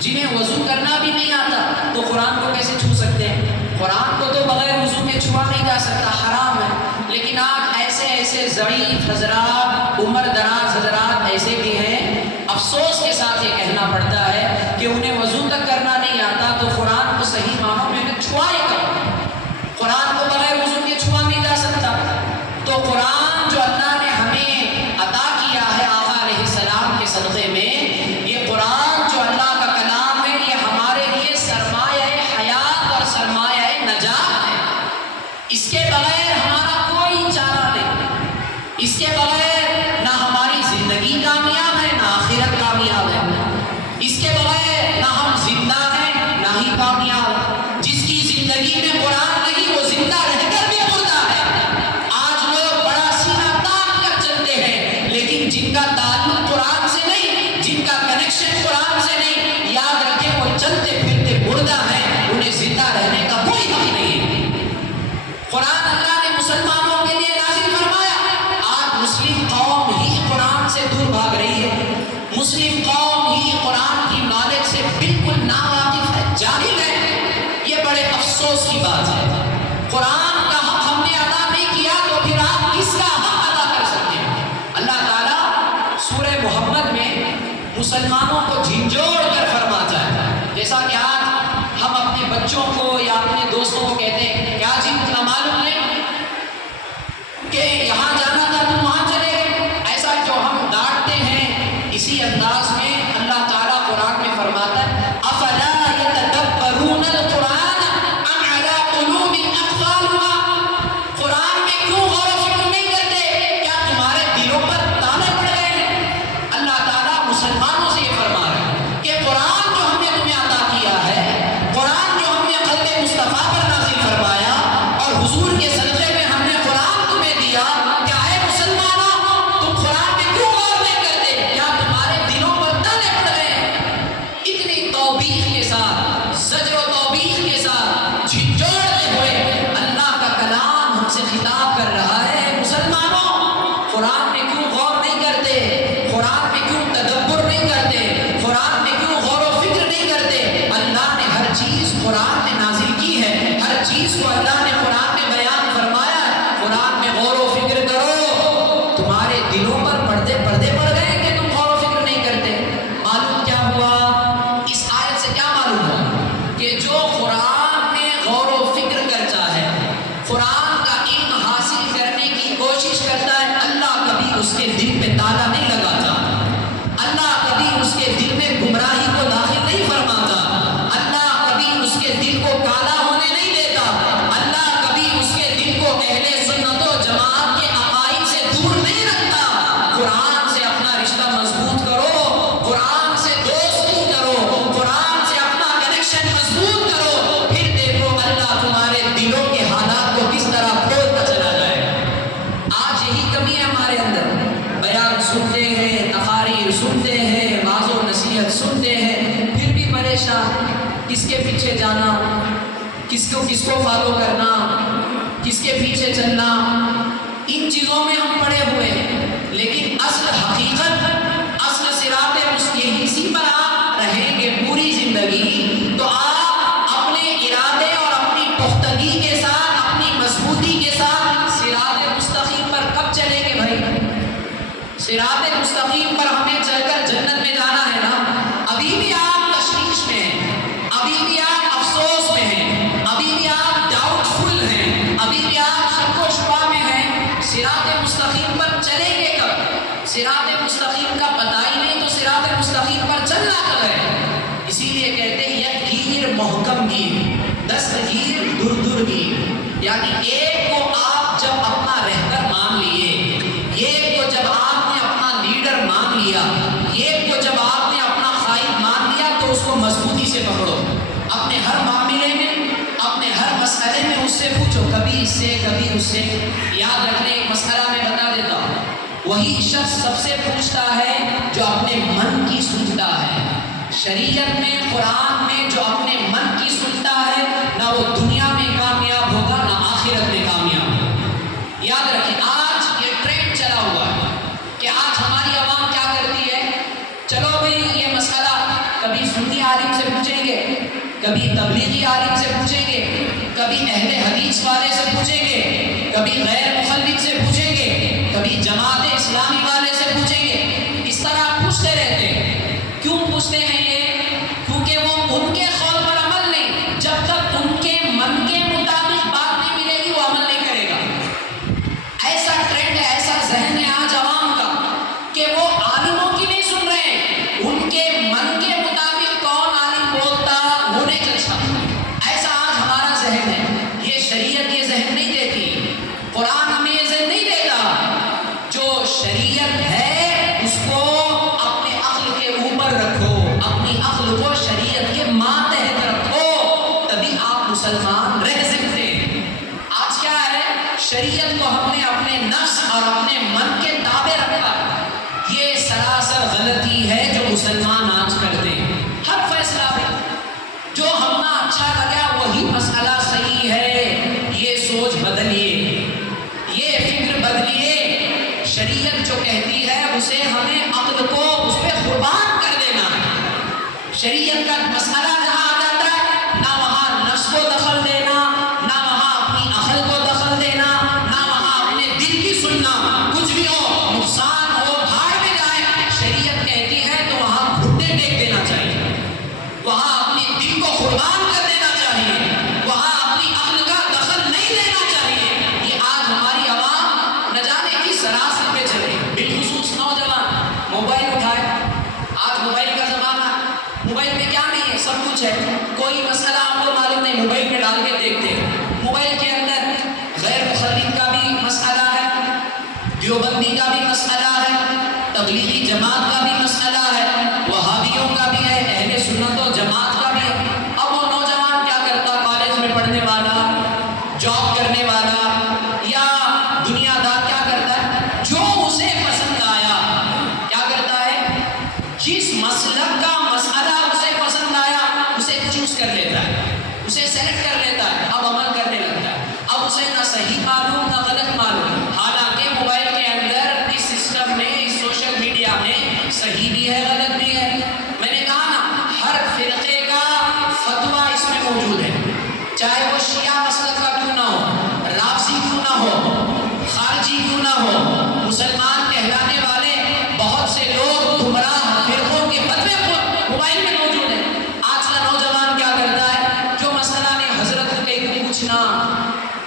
جنہیں وضو کرنا بھی نہیں آتا، تو قرآن کو کیسے چھو سکتے ہیں؟ قرآن کو تو بغیر وضو کے چھوا نہیں جا سکتا، حرام ہے۔ لیکن آج ایسے ضعیف حضرات، عمر دراز حضرات ایسے بھی ہیں، افسوس کے ساتھ یہ کہنا پڑتا ہے کہ انہیں وضو تک کرنا نہیں آتا، تو قرآن کو صحیح معنوں میں انہیں چھوائے کب؟ قرآن کو بغیر وضو کے چھوا نہیں جا سکتا۔ تو قرآن جو اللہ نے ہمیں عطا کیا ہے آقا علیہ السلام کے صدقے میں، یہ قرآن جو اللہ کا کلام ہے، یہ ہمارے لیے سرمایہ حیات اور سرمایہ نجات ہے۔ اس کے بغیر ہمارا کوئی چارہ نہیں، اس کے بغیر نہ ہماری زندگی کامیاب ہے، نہ آخرت کامیاب ہے، اس کے بغیر نہ ہم زندہ ہیں نہ ہی کامیاب۔ جس کی زندگی میں قرآن نہیں، وہ زندہ رہ کر بھی مردہ ہے۔ آج لوگ بڑا سینہ تان کر چلتے ہیں، لیکن جن کا تعلق قرآن سے نہیں، جن کا کنیکشن قرآن سے نہیں، یاد رکھیں وہ چلتے پھرتے مردہ ہیں، انہیں زندہ رہنے کا کوئی حق نہیں ہے۔ قرآن اللہ نے مسلمانوں کے لیے نازل فرمایا، آج مسلم قوم ہی قرآن سے دور بھاگ رہی ہے، مسلم قوم ہی قرآن کی نالج سے بالکل ناواقف ہے، جاہل ہے۔ یہ بڑے افسوس کی بات ہے۔ قرآن کا حق ہم نے ادا نہیں کیا تو پھر آپ کس کا حق ادا کر سکتے ہیں؟ اللہ تعالیٰ سورہ محمد میں مسلمانوں کو جھنجھوڑ کر فرماتا ہے، جیسا کہ آج ہم اپنے بچوں کو یا اپنے دوستوں کو کہتے ہیں کیا جی اتنا معلوم نہیں کہ یہاں جانا تھا تم وہاں چلے گئے، ایسا جو ہم ڈانٹتے ہیں اسی انداز میں اللہ تعالیٰ قرآن میں فرماتا ہے افلا یتدبرون القرآن ام علی قلوب اقفالها، قرآن میں کیوں غور و فکر نہیں کرتے؟ کیا تمہارے دلوں پر تالے پڑ گئے ہیں؟ اللہ تعالیٰ مسلمانوں سے یہ فرما رہا ہے کہ قرآن جو ہم نے تمہیں عطا کیا ہے، قرآن جو ہم نے خلق مصطفیٰ پر نازل فرمایا اور حضور کے صدقے میں ہم نے قرآن تمہیں دیا، کیا ہے مسلمانوں تم قرآن میں کیوں غور نہیں کرتے؟ کیا تمہارے دلوں پر تالے پڑ گئے ہیں؟ اتنی توبیخ کے ساتھ، زجر و توبیخ کے ساتھ جھنجھوڑتے ہوئے اللہ کا کلام ہم سے خطاب کر رہا ہے، مسلمانوں قرآن میں کیوں غور نہیں کرتے؟ قرآن میں کیوں تدبر نہیں کرتے؟ قرآن میں کیوں غور و فکر نہیں کرتے؟ اللہ نے ہر چیز قرآن میں نازل کی ہے، ہر چیز کو اللہ نے قرآن میں بیان فرمایا ہے، قرآن میں غور و فکر کرو۔ تمہارے دلوں پر پردے پڑ گئے کہ تم غور و فکر نہیں کرتے۔ معلوم کیا ہوا؟ اس آیت سے کیا معلوم ہوا؟ کہ جو قرآن میں غور و فکر کرتا ہے، قرآن کا علم حاصل کرنے کی کوشش کرتا ہے، اللہ کبھی اس کے دل پہ تالا نہیں لگاتا، اللہ کبھی اس کے دل میں گمراہی کو داخل نہیں فرماتا، اللہ کبھی اس کے دل کو کالا ہونے نہیں دیتا، اللہ کبھی اس کے دل کو اہل سنت و جماعت کے عقائد سے دور نہیں رکھتا۔ قرآن سے اپنا رشتہ مضبوط کرو، قرآن سے دوستی کرو، قرآن سے اپنا کنیکشن مضبوط کرو، پھر دیکھو اللہ تمہارے دلوں کے حالات کو کس طرح کھولتا چلا جائے۔ آج یہی کمی ہے ہمارے اندر، بیان سنتے ہیں، تقاریر سنتے ہیں، واعظ و نصیحت سنتے ہیں، پھر بھی پریشان، کس کے پیچھے جانا، کس کو فالو کرنا، کس کے پیچھے چلنا، ان چیزوں میں ہم پڑے ہوئے ہیں۔ لیکن اصل حقیقت، اصل صراط مستقیم اسی پر آپ رہیں گے پوری زندگی تو آپ اپنے ارادے اور اپنی پختگی کے ساتھ، اپنی مضبوطی کے ساتھ صراط مستقیم پر کب چلیں گے بھائی؟ صراط مستقیم پر ہمیں چل کر جنت میں جانا ہے نا۔ ابھی بھی آپ تشویش میں ہیں، ابھی بھی آپ افسوس میں ہیں، ابھی بھی آپ ڈاؤٹ فل ہیں، ابھی بھی آپ شک و شبہ میں ہیں، صراط مستقیم پر چلیں گے کب؟ صراط مستقیم کا پتہ ہی نہیں تو صراط مستقیم پر چلنا کب ہے؟ اسی لیے کہتے ہیں یک گیر محکم گیر، دست گیر دور دور گیر، یعنی ایک کو آپ جب اپنا رہبر مان لیے، ایک کو جب آپ نے اپنا لیڈر مان لیا، ایک کو جب آپ نے اپنا قائد مان لیا تو اس کو مضبوطی سے پکڑو، اپنے ہر معاملے میں، اپنے ہر مسئلے میں اس سے پوچھو، کبھی اس سے کبھی اس سے۔ یاد رکھنے ایک مسئلہ میں بتا دیتا ہوں، وہی شخص سب سے پوچھتا ہے جو اپنے من کی سنتا ہے۔ شریعت میں، قرآن میں جو اپنے من کی سنتا ہے نہ وہ دنیا میں کامیاب ہوگا نہ آخرت میں کامیاب ہوگا۔ یاد رکھیں آج یہ ٹرینڈ چلا ہوا ہے کہ آج ہماری عوام کیا کرتی ہے، چلو بھئی یہ مسئلہ کبھی سنی عالم سے پوچھیں گے، کبھی تبلیغی عالم سے پوچھیں گے، کبھی اہل حدیث والے سے پوچھیں گے، کبھی غیر مخلد سے پوچھیں گے، کبھی جماعت اسلامی والے سے پوچھیں گے، اس طرح پوچھتے رہتے ہیں۔ کیوں پوچھتے ہیں یہ؟ کیونکہ وہ ان کے قول پر عمل نہیں، جب تک ان کے من کے مطابق بات نہیں ملے گی وہ عمل نہیں کرے گا۔ ایسا ٹرینڈ ہے، ایسا ذہن ہے آج عوام کا کہ وہ عالموں کی نہیں سن رہے ہیں، ان کے من کے مطابق کون عالم بولتا وہ نہیں چلتا۔ ایسا آج ہمارا ذہن ہے۔ یہ شریعت یہ ذہن نہیں دیتی، قرآن ہمیں یہ ذہن نہیں دیتا۔ جو شریعت ہے اس کو اپنے عقل کے اوپر رکھو، اپنی عقل کو شریعت کے ماتحت رکھو، تبھی آپ مسلمان رہ سکتے ہیں۔ آج کیا ہے، شریعت کو ہم نے اپنے نفس اور اپنے من کے تابع رکھا ہے۔ یہ سراسر غلطی ہے جو مسلمان آج کرتے ہیں۔ ہر فیصلہ میں جو ہمیں اچھا لگا وہی مسئلہ صحیح ہے، یہ سوچ بدلیے، یہ فکر بدلیے۔ شریعت جو کہتی ہے اسے ہمیں عقل کو اس پہ قربان کر دینا ہے۔ شریعت کا مسئلہ جہاں آ جاتا ہے نہ وہاں نفس کو دخل دینا، نہ وہاں اپنی دیوبندی کا بھی مسئلہ ہے، تبلیغی جماعت کا بھی مسئلہ ہے، وہابیوں کا بھی ہے، اہل سنت و جماعت کا بھی ہے۔ اب وہ نوجوان کیا کرتا، کالج میں پڑھنے والا، جاب کرنے والا یا دنیا دار کیا کرتا ہے، جو اسے پسند آیا کیا کرتا ہے، جس مسلک کا مسئلہ اسے پسند آیا اسے چوز کر لیتا ہے، اسے سلیکٹ کر لیتا ہے، اب عمل کرنے لگتا ہے۔ اب اسے نہ صحیح معلوم نہ غلط معلوم، حالانکہ موبائل کے اندر اس سسٹم میں، اس سوشل میڈیا میں صحیح بھی ہے غلط بھی ہے۔ میں نے کہا نا ہر فرقے کا فتویٰ اس میں موجود ہے، چاہے وہ شیعہ مسلک کا کیوں نہ ہو، رافضی کیوں نہ ہو، خارجی کیوں نہ ہو، مسلمان کہلانے والے بہت سے لوگ گمراہ فرقوں کے فتوے موبائل میں موجود ہیں۔ آج کا نوجوان کیا کرتا ہے، جو مسئلہ نہیں حضرت کو کہیں پوچھنا،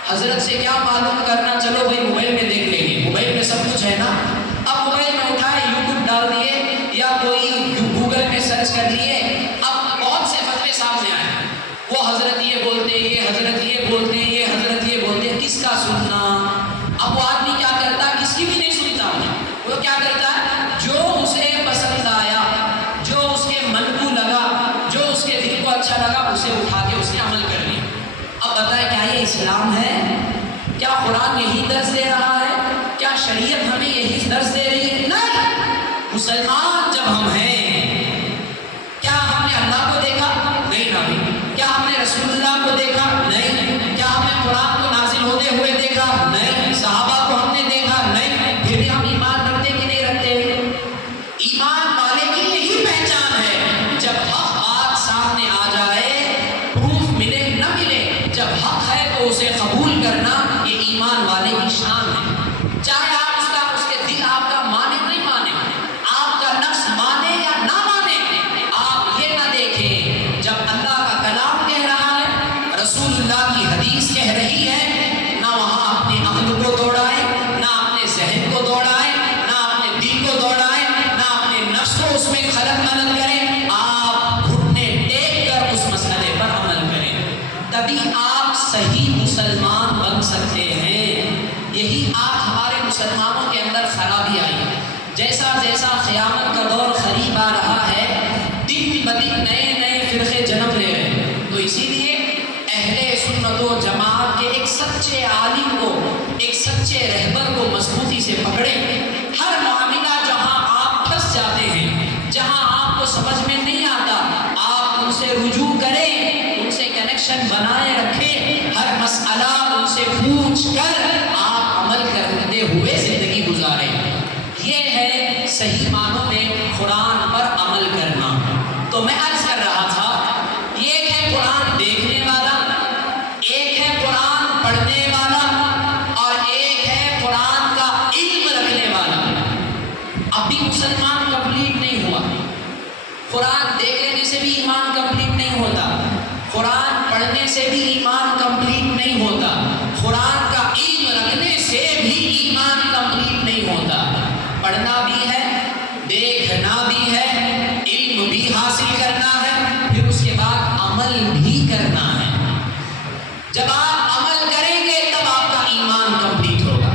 حضرت سے کیا معلوم کرنا، چلو بھائی موبائل میں دیکھ لیں گے، موبائل میں سب کچھ ہے نا، اب موبائل میں اٹھائے یوٹیوب ڈال دیے یا کوئی گوگل میں سرچ کر لیے، اب بہت سے فتوے سامنے آئے، وہ حضرت یہ بولتے ہیں، یہ حضرت یہ بولتے ہیں، یہ حضرت یہ بولتے ہیں، کس کا سننا؟ اب وہ آدمی کیا کرتا ہے، کس کی بھی نہیں سنتا، وہ کیا کرتا ہے، جو اسے پسند آیا، جو اس کے من کو لگا، جو اس کے دل کو اچھا لگا، اسے اٹھا کے اس نے عمل کر لیا۔ اب بتائیں کیا یہ اسلام ہے؟ کیا قرآن یہی درس دے رہا ہے؟ کیا شریعت ہمیں یہی درس دے رہی ہے؟ نہیں۔ مسلمان جب ہم ہیں، کیا ہم نے اللہ کو دیکھا؟ نہیں نبی۔ کیا ہم نے رسول اللہ کو دیکھا؟ نہیں۔ کیا ہم نے قرآن کو نازل ہوتے ہوئے دیکھا؟ نہیں۔ صحابہ کو ہم نے دیکھا؟ نہیں۔ پھر بھی ہم ایمان رکھتے کہ نہیں رکھتے؟ ایمان والے کی یہی پہچان ہے، جب حق بات سامنے آ جائے، پروف ملے نہ ملے، جب حق ہے تو اسے قبول کرنا، یہ ایمان والے کی شان ہے۔ چاہے آپ اس کے دل آپ کا مانے نہیں مانے، آپ کا نفس مانے یا نہ مانے، آپ یہ نہ دیکھیں جب اللہ کا کلام کہہ رہا ہے، رسول اللہ کی حدیث کہہ رہی ہے، نہ وہاں اپنے عقل کو دوڑائیں، نہ اپنے ذہن کو دوڑائیں، نہ اپنے دل کو دوڑائیں، نہ اپنے نفس کو اس میں خلط ملط کریں، آپ گھٹنے ٹیک کر اس مسئلے پر عمل کریں، تبھی آپ صحیح مسلمان بن سکتے ہیں۔ یہی آج ہمارے مسلمانوں کے اندر خرابی آئی، جیسا جیسا قیامت کا دور قریب آ رہا ہے، دن بدن نئے نئے فرقے جنم لے رہے ہیں، تو اسی لیے اہل سنت و جماعت کے ایک سچے عالم کو، ایک سچے رہبر کو مضبوطی سے پکڑیں۔ ہر معاملہ جہاں آپ پھنس جاتے ہیں، جہاں آپ کو سمجھ میں نہیں آتا، آپ ان سے رجوع کریں، ان سے کنیکشن بنائے رکھیں، ہر مسئلہ ان سے پوچھ کر آپ عمل کرتے ہوئے زندگی گزاریں۔ یہ ہے صحیح معنوں میں قرآن پر عمل کرنا۔ تو میں عرض کر رہا تھا، ایک ہے قرآن دیکھنے والا، ایک ہے قرآن پڑھنے والا، اور ایک ہے قرآن کا علم رکھنے والا۔ اب بھی مسلمان کمپلیٹ نہیں ہوا، قرآن دیکھ لینے سے بھی ایمان کمپلیٹ نہیں ہوتا، قرآن پڑھنے سے بھی ایمان کمپلیٹ نہیں ہوتا، قرآن کا علم رکھنے سے بھی ایمان کمپلیٹ نہیں ہوتا۔ پڑھنا بھی ہے، دیکھنا بھی ہے، علم بھی حاصل کرنا ہے، پھر اس کے بعد عمل بھی کرنا ہے۔ جب آپ عمل کریں گے تب آپ کا ایمان کمپلیٹ ہوگا۔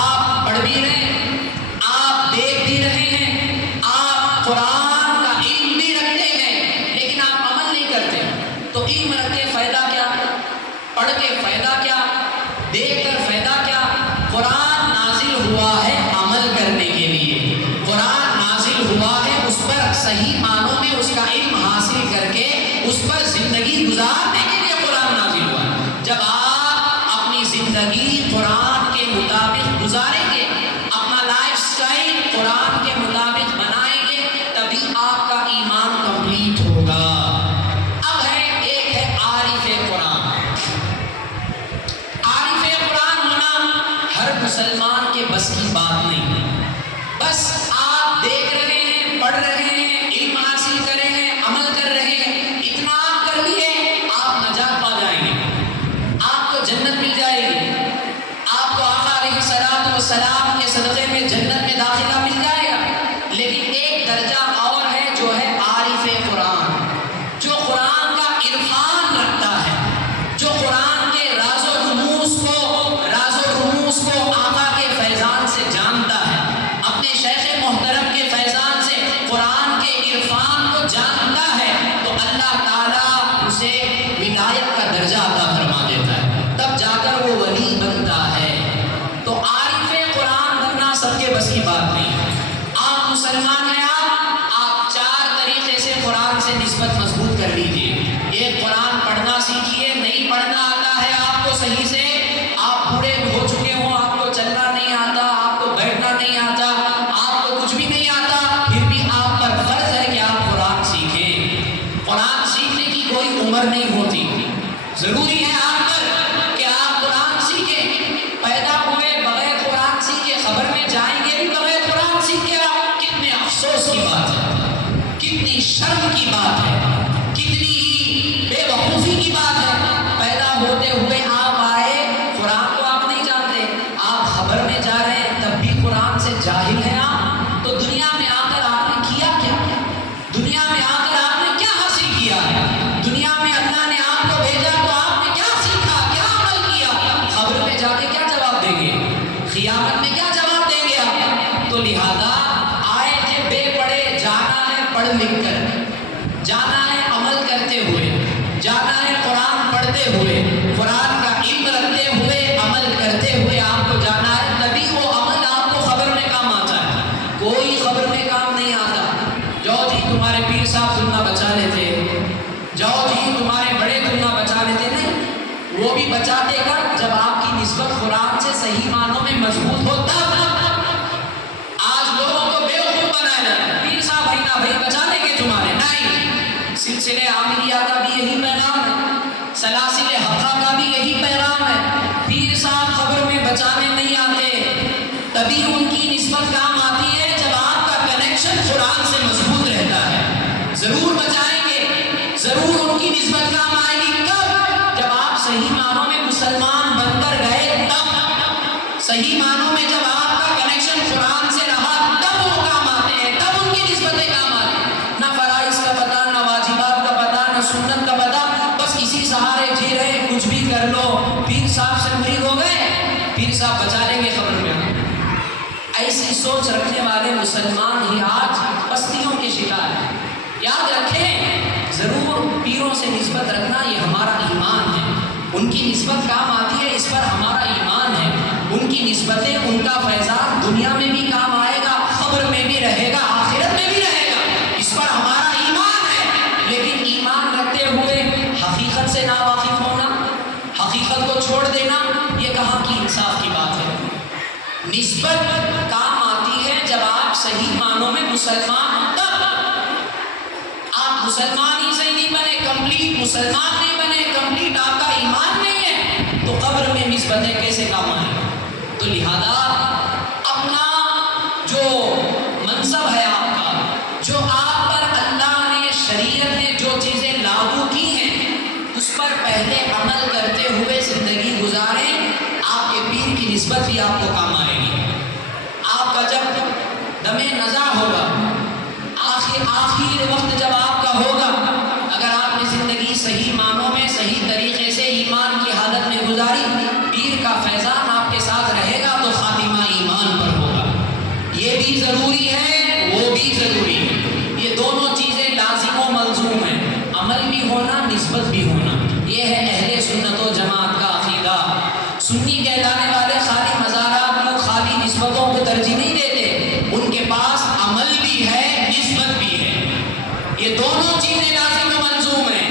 آپ پڑھ بھی رہے ہیں، آپ دیکھ بھی رہے ہیں، آپ قرآن کا علم بھی رکھتے ہیں، لیکن آپ عمل نہیں کرتے، تو علم رکھ کے فائدہ کیا؟ پڑھ کے فائدہ کیا؟ دیکھ کر فائدہ کیا؟ قرآن نازل ہوا ہے عمل کرنے کے لیے، قرآن نازل ہوا ہے اس پر صحیح معنوں میں اس کا علم حاصل کر کے اس پر زندگی گزارنے کے لیے قرآن نازل ہوا ہے۔ جب آپ اپنی زندگی قرآن کے مطابق گزاریں گے، اپنا لائف سٹائل قرآن کے مطابق بنائیں گے، تبھی آپ کا ایمان کمپلیٹ ہوگا۔ اب ہے ایک ہے عارف قرآن۔ عارف قرآن ہونا ہر مسلمان کے بس کی بات نہیں، بس آپ دیکھ رہے ہیں، پڑھ رہے ہیں، علم حاصل کر رہے ہیں، عمل کر رہے ہیں، اتنا آپ کر لیے آپ نجات پا جائیں گے، آپ کو جنت مل جائے گی، آپ کو آقا علیہ الصلوۃ والسلام کے صدقے میں جنت میں داخلہ مل جائے گا۔ لیکن ایک درجہ اور ہے جو ہے عارف قرآن، جو قرآن کا عرفان رکھتا ہے، جو قرآن کے راز و رموز کو آقا کے فیضان سے جانتا ضروری ہے آپ پر کہ آپ قرآن سیکھیں. پیدا ہوئے بغیر قرآن سیکھے، قبر میں جائیں گے بھی بغیر قرآن سیکھے. آپ کتنے افسوس کی بات ہے، کتنی شرم کی بات ہے، کتنی ہی بے وقوفی کی بات ہے. پیدا ہوتے ہوئے آپ آئے، قرآن کو آپ نہیں جانتے، آپ قبر میں جا رہے ہیں تب بھی قرآن سے جاہل ہیں آپ. تو دنیا میں آ کر آپ نے کیا کیا؟ دنیا میں آ کر آپ نے کیا حاصل کیا ہے؟ دنیا میں اللہ نے آپ کو بھیجا تو آپ نے کیا سیکھا، کیا عمل کیا؟ قبر میں جا کے کیا جواب دیں گے؟ قیامت میں کیا جواب دیں گے آپ؟ تو لہذا آئے تھے بے پڑھے، جانا ہے پڑھ لکھ کر، جانا ہے عمل کرتے ہوئے، جانا ہے قرآن پڑھتے ہوئے، قرآن کا علم رکھتے ہوئے، عمل کرتے ہوئے آپ کو جانا ہے. تبھی وہ عمل آپ کو قبر میں کام آتا ہے. کوئی قبر میں کام نہیں آتا. جاؤ جی تمہارے پیر صاحب تم نہ بچا لیتے، جاؤ جی تمہارے بڑے تم نہ بچا لیتے. نہیں، وہ بھی بچا دے گا جب آپ کی نسبت قرآن سے صحیح معنوں میں مضبوط ہوتا. آج لوگوں کو بیوقوف بنایا جاتا ہے، پیر صاحب بھائی نہ بھائی بچا لیں گے تمہارے. نہیں، سلسلے عامریہ کا بھی یہی پیغام ہے، سلاسل حقہ کا بھی یہی پیغام ہے. پیر صاحب قبر میں بچانے نہیں آتے، تبھی ان کی نسبت کام آتی ہے جب آپ کا کنیکشن قرآن سے مضبوط رہتا ہے. ضرور بچائیں گے، ضرور ان کی نسبت کام آئے گی. کب؟ جب آپ صحیح معنوں میں مسلمان بن کر گئے، تب صحیح معنوں میں جب آپ کا کنیکشن قرآن سے رہا تب وہ کام آتے ہیں، تب ان کی نسبتیں کام آتی ہیں. نہ فرائض کا پتہ، نہ واجبات کا پتہ، نہ سنت کا پتہ، بس اسی سہارے جی رہے، کچھ بھی کر لو. پیر صاحب سے مرید ہو گئے، پیر صاحب بچا لیں گے قبر میں. ایسی سوچ رکھنے والے مسلمان ہی آج پستیوں کے شکار ہیں. یاد رکھیں، ضرور پیروں سے نسبت رکھنا یہ ہمارا ایمان ہے. ان کی نسبت کام آتی ہے، اس پر ہمارا ایمان ہے. ان کی نسبتیں، ان کا فیضان دنیا میں بھی کام آئے گا، قبر میں بھی رہے گا، آخرت میں بھی رہے گا. اس پر ہمارا ایمان ہے. لیکن ایمان رکھتے ہوئے حقیقت سے نا واقف ہونا، حقیقت کو چھوڑ دینا، یہ کہاں کی انصاف کی بات ہے. نسبت کام آتی ہے جب آپ صحیح معنوں میں مسلمان ہوں. تب آپ مسلمان ہی صحیح نہیں بنے، کمپلیٹ مسلمان نہیں بنے، کمپلیٹ آپ کا ایمان نہیں ہے، تو قبر میں نسبتیں کیسے کام آئیں؟ تو لہذا اپنا جو منصب ہے آپ کا، جو آپ پر اللہ نے، شریعت نے جو چیزیں لاگو کی ہیں، اس پر پہلے عمل کرتے ہوئے زندگی گزاریں. آپ کے پیر کی نسبت بھی آپ کو کام آئے گی. آپ کا جب دم نزع ہوگا، آخر وقت جب آپ کا ہوگا، اگر آپ نے زندگی صحیح معنوں میں، صحیح طریقے سے ایمان کی حالت میں گزاری، پیر کا فیضان آپ کے ساتھ رہے گا تو خاتمہ ایمان پر ہوگا. یہ بھی ضروری ہے، وہ بھی ضروری ہے. یہ دونوں چیزیں لازم و ملزوم ہیں، عمل بھی ہونا، نسبت بھی ہونا. یہ ہے اہل سنت و جماعت کا عقیدہ. سنی کہلانے والے خالی مزارات کو، خالی نسبتوں کو ترجیح نہیں دیتے. ان کے پاس عمل بھی ہے، نسبت بھی ہے. یہ دونوں چیزیں لازم و ملزوم ہیں.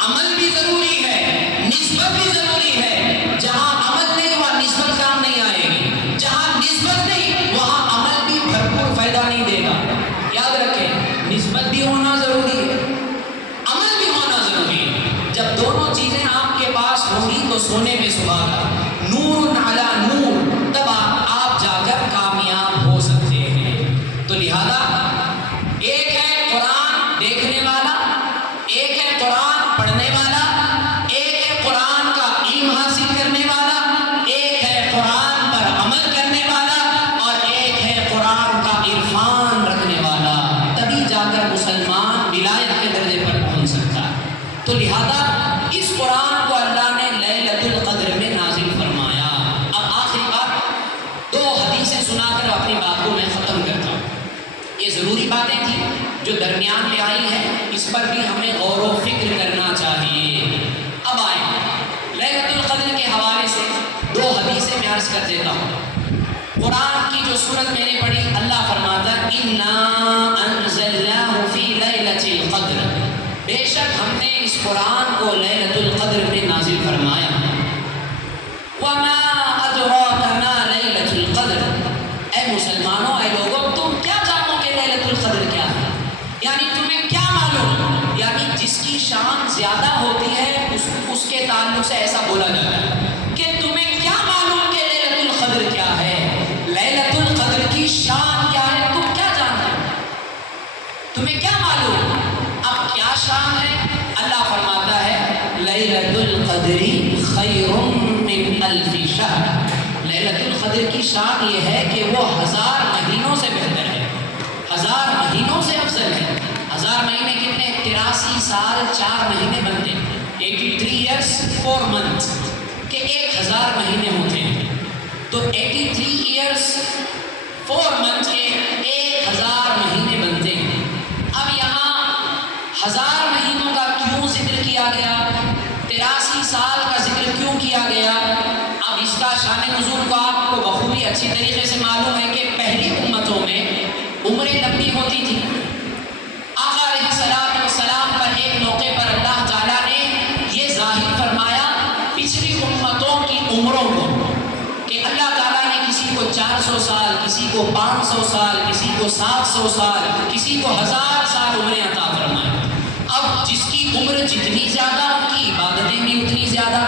عمل بھی ضروری ہے، نسبت بھی ضروری ہے. جہاں عمل نہیں وہاں نسبت کام نہیں آئے گی، جہاں نسبت نہیں وہاں عمل بھی بھرپور فائدہ نہیں دے گا. یاد رکھیں، نسبت بھی ہونا ضروری ہے، عمل بھی ہونا ضروری ہے. جب دونوں چیزیں آپ کے پاس ہوں گی تو سونے میں سہاگا، نور علی نور، تب آپ جا کر کامیاب ہو سکتے ہیں. تو لہذا ایک ہے قرآن دیکھنے والا، ایک ہے قرآن پڑھنے والا، ایک ہے قرآن کا علم حاصل کرنے والا، ایک ہے قرآن پر عمل کرنے والا، اور ایک ہے قرآن کا عرفان رکھنے والا. تبھی جا کر مسلمان ولایت کے درجے پر پہنچ سکتا ہے. تو لہذا اس قرآن کو اللہ نے لیلۃ القدر میں نازل فرمایا. اب آخری بات، دو حدیثیں سنا کر اپنی بات کو میں ختم کرتا ہوں. یہ ضروری باتیں تھیں جو درمیان میں آئی ہیں، اس پر بھی ہمیں غور و فکر کرنا چاہیے. اب آئیں لیلۃ القدر کے حوالے سے دو حدیثیں میں عرض کر دیتا ہوں. قرآن کی جو سورت میں نے پڑھی، اللہ فرماتا ہے اِنَّا أَنزَلْنَاهُ فِي لَيْلَةِ الْقَدْرِ، بے شک ہم نے اس قرآن کو لیلۃ القدر میں نازل فرمایا. وَمَا أَدْرَاكَ مَا لَيْلَةُ الْقَدْرِ، اے مسلمانوں، اے لوگوں، تم کیا جانو کہ لیلۃ القدر کیا ہے؟ یعنی تمہیں کیا معلوم؟ یعنی جس کی شان زیادہ ہوتی ہے اس کے تعلق سے ایسا بولا جاتا ہے کہ تمہیں کیا معلوم کہ لیلۃ القدر کیا ہے، لیلۃ القدر کی شان کیا ہے، تم کیا جانتے ہو، تمہیں کیا معلوم؟ اب کیا شان ہے؟ اللہ فرماتا ہے لیلۃ القدر خیر من الف شہر، لیلۃ القدر کی شان یہ ہے کہ وہ 1000 مہینوں سے بہتر ہے، 1000 مہینوں سے افضل ہے۔ 1000 مہینے کتنے؟ 83 سال 4 مہینے بنتے ہیں، 83 ایئرس 4 منتھس کہ 1000 مہینے ہوتے ہیں، تو 83 ایئرس 4 منتھس کے 1000 مہینے بنتے ہیں۔ اب یہاں 1000 مہینوں کا کیوں ذکر کیا گیا، 83 سال کا ذکر کیوں کیا گیا؟ اب اس کا شان نزول کو آپ کو بخوبی اچھی طریقے سے معلوم ہے کہ پہلی امتوں میں عمریں لمبی ہوتی تھی۔ آقا علیہ السلام پر ایک موقع پر اللہ تعالیٰ نے یہ ظاہر فرمایا پچھلی امتوں کی عمروں کو کہ اللہ تعالیٰ نے کسی کو 400 سال، کسی کو 500 سال، کسی کو 700 سال، کسی کو 1000 سال عمریں عطا فرمائے۔ اب جس کی عمر جتنی زیادہ ان کی عبادتیں بھی اتنی زیادہ۔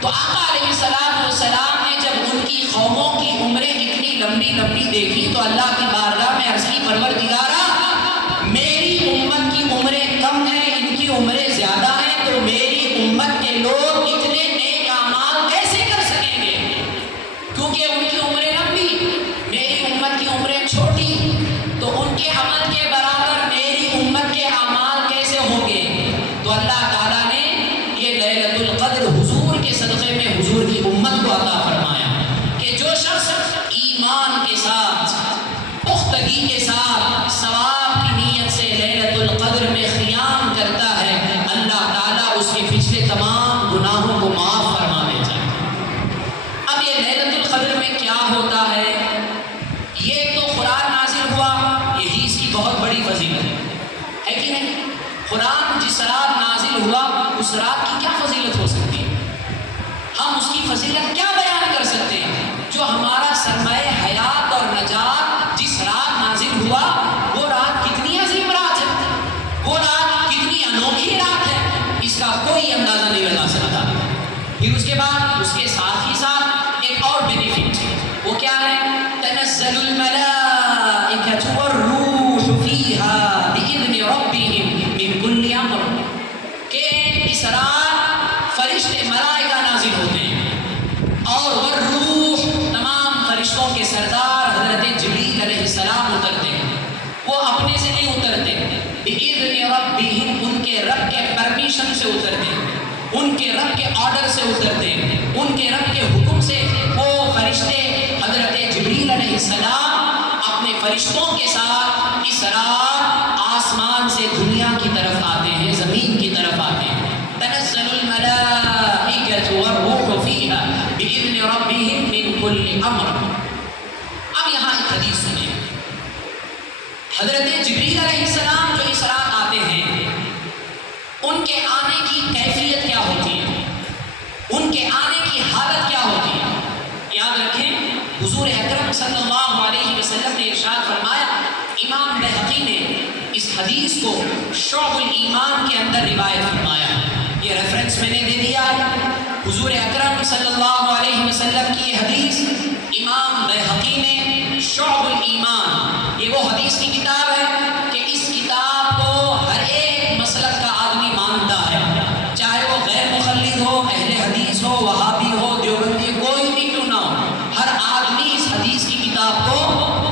تو آقا علیہ السلام نے جب ان کی قوموں کی عمریں اتنی لمبی لمبی دیکھی تو اللہ کی بارگاہ میں عرض کی پروردگارا میری امت کی عمریں کم ہیں، ان کی عمریں زیادہ ہیں، تو میری امت کے لوگ اتنے نیک اعمال کیسے کر سکیں گے؟ کیونکہ ان کی عمریں لمبی، میری امت کی عمریں چھوٹی، تو ان کے عمل کے برابر میری امت کے اعمال کیسے ہوں گے؟ تو اللہ تعالیٰ نے یہ لیلۃ القدر حضور کے صدقے میں حضور کی امت کو عطا فرمایا کہ جو شخص ایمان کے ساتھ، پختگی کے ساتھ، ثواب کی نیت سے لیلۃ القدر میں قیام کرتا ہے، اللہ تعالیٰ اس کے پچھلے تمام گناہوں کو معاف فرما دیتا ہے۔ اب یہ لیلۃ القدر میں کیا ہوتا ہے؟ یہ تو قرآن نازل ہوا، یہی اس کی بہت بڑی فضیلت ہے کہ نہیں؟ قرآن جس رات نازل ہوا اس رات کی کیا فضیلت ہو سکتی ہے؟ ہم اس کی فضیلت کیا بیان کر سکتے ہیں؟ جو ہمارا سرمایہ حیات اور نجات جس رات نازل ہوا وہ رات کتنی عظیم رات ہے، وہ رات کتنی انوکھی رات ہے، اس کا کوئی اندازہ نہیں لگا سکتا۔ پھر اس کے بعد اس کے ساتھ ہی ساتھ ایک اور بینیفٹ ہے، وہ کیا ہے؟ تنزل الملائکۃ والروح فیہا بإذن ربہم من کل امر، کہ اس رات فرشتے ملائکہ نازل ہوتے ہیں اور والروح تمام فرشتوں کے سردار حضرت جبریل علیہ السلام اترتے ہیں، وہ اپنے سے نہیں اترتے، بإذن ربہم ان کے رب کے پرمیشن سے اترتے ہیں، ان کے رب کے آرڈر سے اترتے ہیں، ان کے رب کے حکم سے وہ فرشتے حضرت جبریل علیہ السلام اپنے فرشتوں کے ساتھ اس رات آسمان سے دنیا کی طرف آتے ہیں، زمین کی طرف آتے ہیں۔ تنزل الملائکۃ والروح فیہا بإذن ربہم من کل امر۔ اب یہاں ایک حدیث سنیں، حضرت جبریل علیہ السلام جو اس رات آتے ہیں ان کے آنے کی کیفیت کیا ہوتی ہے، ان کے آنے کی حالت کیا ہوتی ہے؟ یاد رکھیں حضور اکرم صلی اللہ علیہ وسلم نے ارشاد فرمایا، امام بہقی نے اس حدیث کو شعب الایمان کے اندر روایت فرمایا، یہ ریفرنس میں نے دے دیا ہے۔ حضور اکرم صلی اللہ علیہ وسلم کی یہ حدیث امام بہقی نے شعب الایمان، یہ وہ حدیث کی کتاب ہے کہ اس کتاب کو ہر ایک مسلک کا آدمی مانتا ہے، چاہے وہ غیر مقلد ہو، اہل حدیث ہو، وہابی ہو، دیوبندی، کوئی بھی کیوں نہ ہو، ہر آدمی اس حدیث کی کتاب کو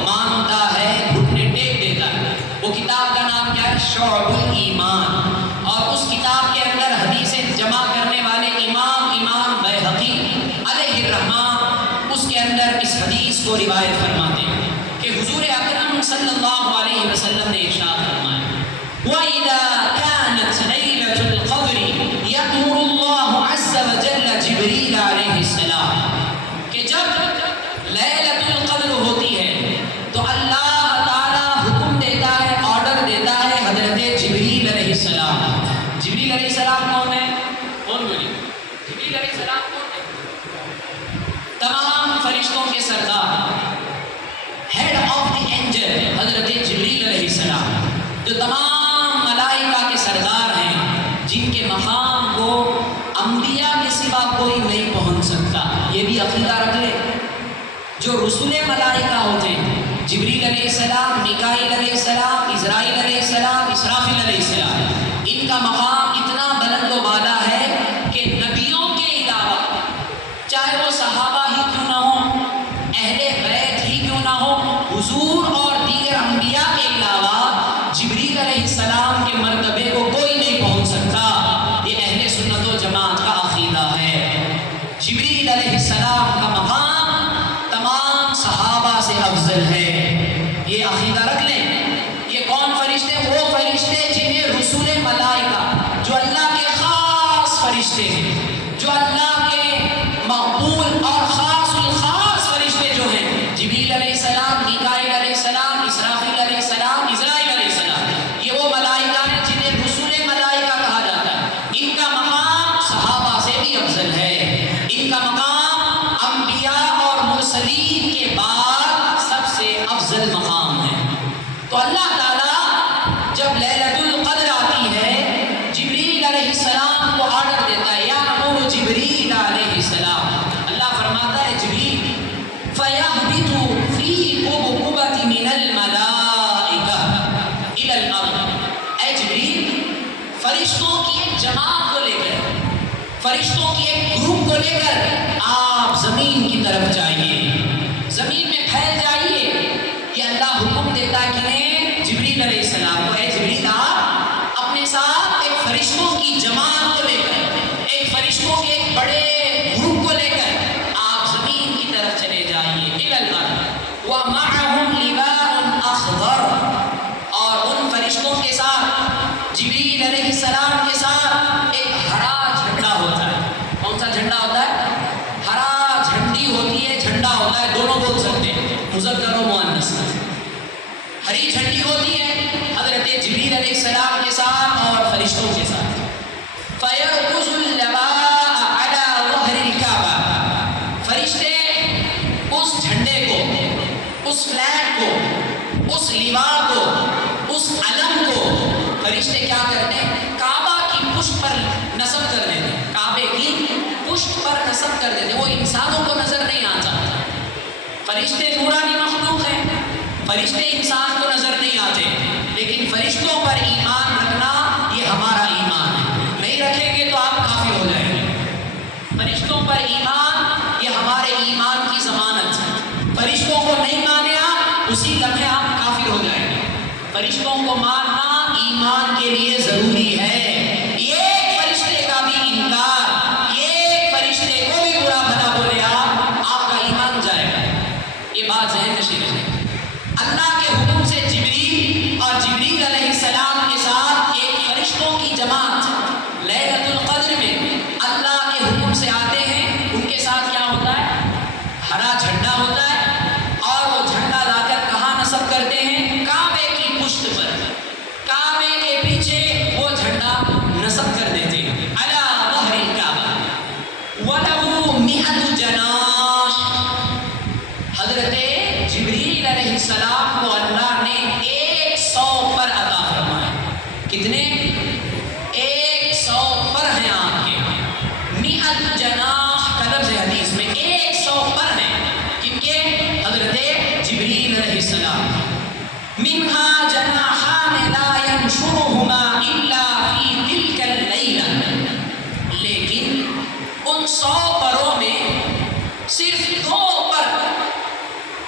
مانتا ہے، گھٹنے ٹیک دیتا ہے۔ وہ کتاب کا نام کیا ہے؟ شعب الایمان۔ اور اس کتاب کے اندر حدیثیں جمع کرنے والے امام بہقی علیہ الرحمہ اس کے اندر اس حدیث کو روایت فرماتے ہیں کہ حضور اکرم صلی اللہ علیہ وسلم نے ارشاد فرمایا، وَإِذَا كَانَتْ لَيْلَةُ الْقَدْرِ يَأْمُرُ اللَّهُ عَزَّ وَجَلَّ جِبْرِيلَ علیہ السلام، کہ جب لیلۃ القدر ہوتی ہے تو اللہ تعالیٰ حکم دیتا ہے، آرڈر دیتا ہے حضرت جبریل علیہ السلام۔ جبریل علیہ السلام کون ہے؟ کون بولی؟ جبریل علیہ السلام کون ہے؟ تمام فرشتوں کے سردار، ہیڈ آف دی اینجل حضرت جبریل علیہ السلام، جو تمام ملائکہ کے سردار ہیں، جن کے مقام کو انبیاء کے سوا کوئی نہیں پہنچ سکتا. یہ بھی عقیدہ رکھ لے. جو رسول ملائکہ ہوتے ہیں، جبریل علیہ السلام، میکائیل علیہ السلام، اسرائیل علیہ السلام، اسرافیل علیہ السلام، ان کا مقام اتنا بلند و بالا ہے کہ نبیوں کے علاوہ، چاہے وہ صحابہ ہی کیوں نہ ہوں، اہل بیت ہی کیوں نہ ہو، حضور اور دیگر انبیاء کے علاوہ جبریل علیہ السلام کے مرتبے کو کوئی نہیں پہنچ سکتا. یہ اہل سنت و جماعت کا عقیدہ ہے. جبریل علیہ السلام کا مقام تمام صحابہ سے افضل ہے. یہ عقیدہ رکھ لیں. یہ کون فرشتے؟ وہ فرشتے جنہیں رسول ملائکہ، جو اللہ کے خاص فرشتے ہیں، جو اللہ کے مقبول اور خاص الخاص فرشتے جو ہیں، جبریل علیہ السلام، میکائیل علیہ السلام، اسرافیل علیہ السلام، اسرائیل علیہ السلام، یہ وہ ملائکہ ہیں جنہیں رسول ملائکہ کہا جاتا ہے. ان کا مقام صحابہ سے بھی افضل ہے. ان کا مقام انبیاء اور مرسلین کے بعد سب سے افضل مقام ہے. تو اللہ تعالیٰ جب لیلۃ القدر آتی ہے، جبریل علیہ السلام کو آرڈر دیتا ہے، یا نور جبریل علیہ السلام. اللہ فرماتا ہے جبریل فَيَهْبِطُ فِي قُبُقُبَةٍ مِّنَ الْمَلَائِكَةِ إِلَى الْأَرْضِ. اے جبریل، فرشتوں کی ایک جماعت کو لے کر، فرشتوں کی ایک گروپ کو لے کر آپ زمین کی طرف جائیے، زمین میں پھیل جائیے. یہ اللہ حکم دیتا ہے کہ جبریل علیہ السلام کو، اے جبریل آپ اپنے ساتھ ایک فرشتوں کی جماعت کو لے کر، ایک فرشتوں کے ایک بڑے گروپ کو لے کر آپ زمین کی طرف چلے جائیے. إِلَى الْأَرْضِ وَمَعَهُمْ لِوَاءٌ أَخْضَرٌ. اور ان فرشتوں کے ساتھ، جبریل علیہ السلام کے ساتھ ایک ہرا جھنڈا ہوتا ہے. کون سا جھنڈا ہوتا ہے؟ ہرا جھنڈی ہوتی ہے، جھنڈا ہوتا ہے. دونوں بول سکتے ہیں، مذکر و مؤنث. ہری جھنڈی ہوتی ہے حضرت جبریل علیہ السلام کے ساتھ اور فرشتوں کے ساتھ. فَيَرْكُزُ اللَّوَاءَ عَلَى ظَهْرِ الْكَعْبَةِ. فرشتے اس جھنڈے کو، اس فلیگ کو، اس لواء کو، اس علم کو فرشتے کیا کرتے ہیں؟ کعبہ کی پشت پر نصب کر دیتے ہیں. کعبے کی پشت پر نصب کر دیتے ہیں. وہ انسانوں کو نظر نہیں آتا. فرشتے نورانی مخلوق ہیں، فرشتے انسان کو نظر نہیں آتے، لیکن فرشتوں پر ایمان رکھنا یہ ہمارا ایمان ہے. نہیں رکھیں گے تو آپ کافر ہو جائیں گے. فرشتوں پر ایمان یہ ہمارے ایمان کی ضمانت ہے. فرشتوں کو نہیں مانے آپ، اسی لمحے آپ کافر ہو جائیں گے. فرشتوں کو ماننا ایمان کے لیے ضروری ہے. ایک فرشتے کا بھی انکار، ایک فرشتے کو بھی برا بھلا بولے آپ کا ایمان جائے گا. یہ بات ذہن نشین ہے. اللہ کے حکم سے جبریل اور جبریل علیہ السلام کے ساتھ ایک فرشتوں کی جماعت لیلۃ القدر میں اللہ کے حکم سے آتے ہیں. ان کے ساتھ کیا ہوتا ہے؟ ہرا جھنڈا ہوتا ہے. اور وہ جھنڈا لا کر کہاں نصب کرتے ہیں؟ کعبے کی پشت پر. کعبے کے پیچھے وہ جھنڈا نصب کر دیتے ہیں. علی ظہر الکعبہ وَلَهُ 100 جناح. حضرت جبریل علیہ السلام کو اللہ نے 100 پر عطا فرمائے. کتنے؟ 100 پر ہیں آپ کے. 100 جناح کا لفظ حدیث میں 100 پر ہیں. کن کے؟ حضرت جبریل علیہ السلام. منہا جناحان لا ينشرهما الا فی تلک اللیلہ. لیکن ان 100 پروں میں صرف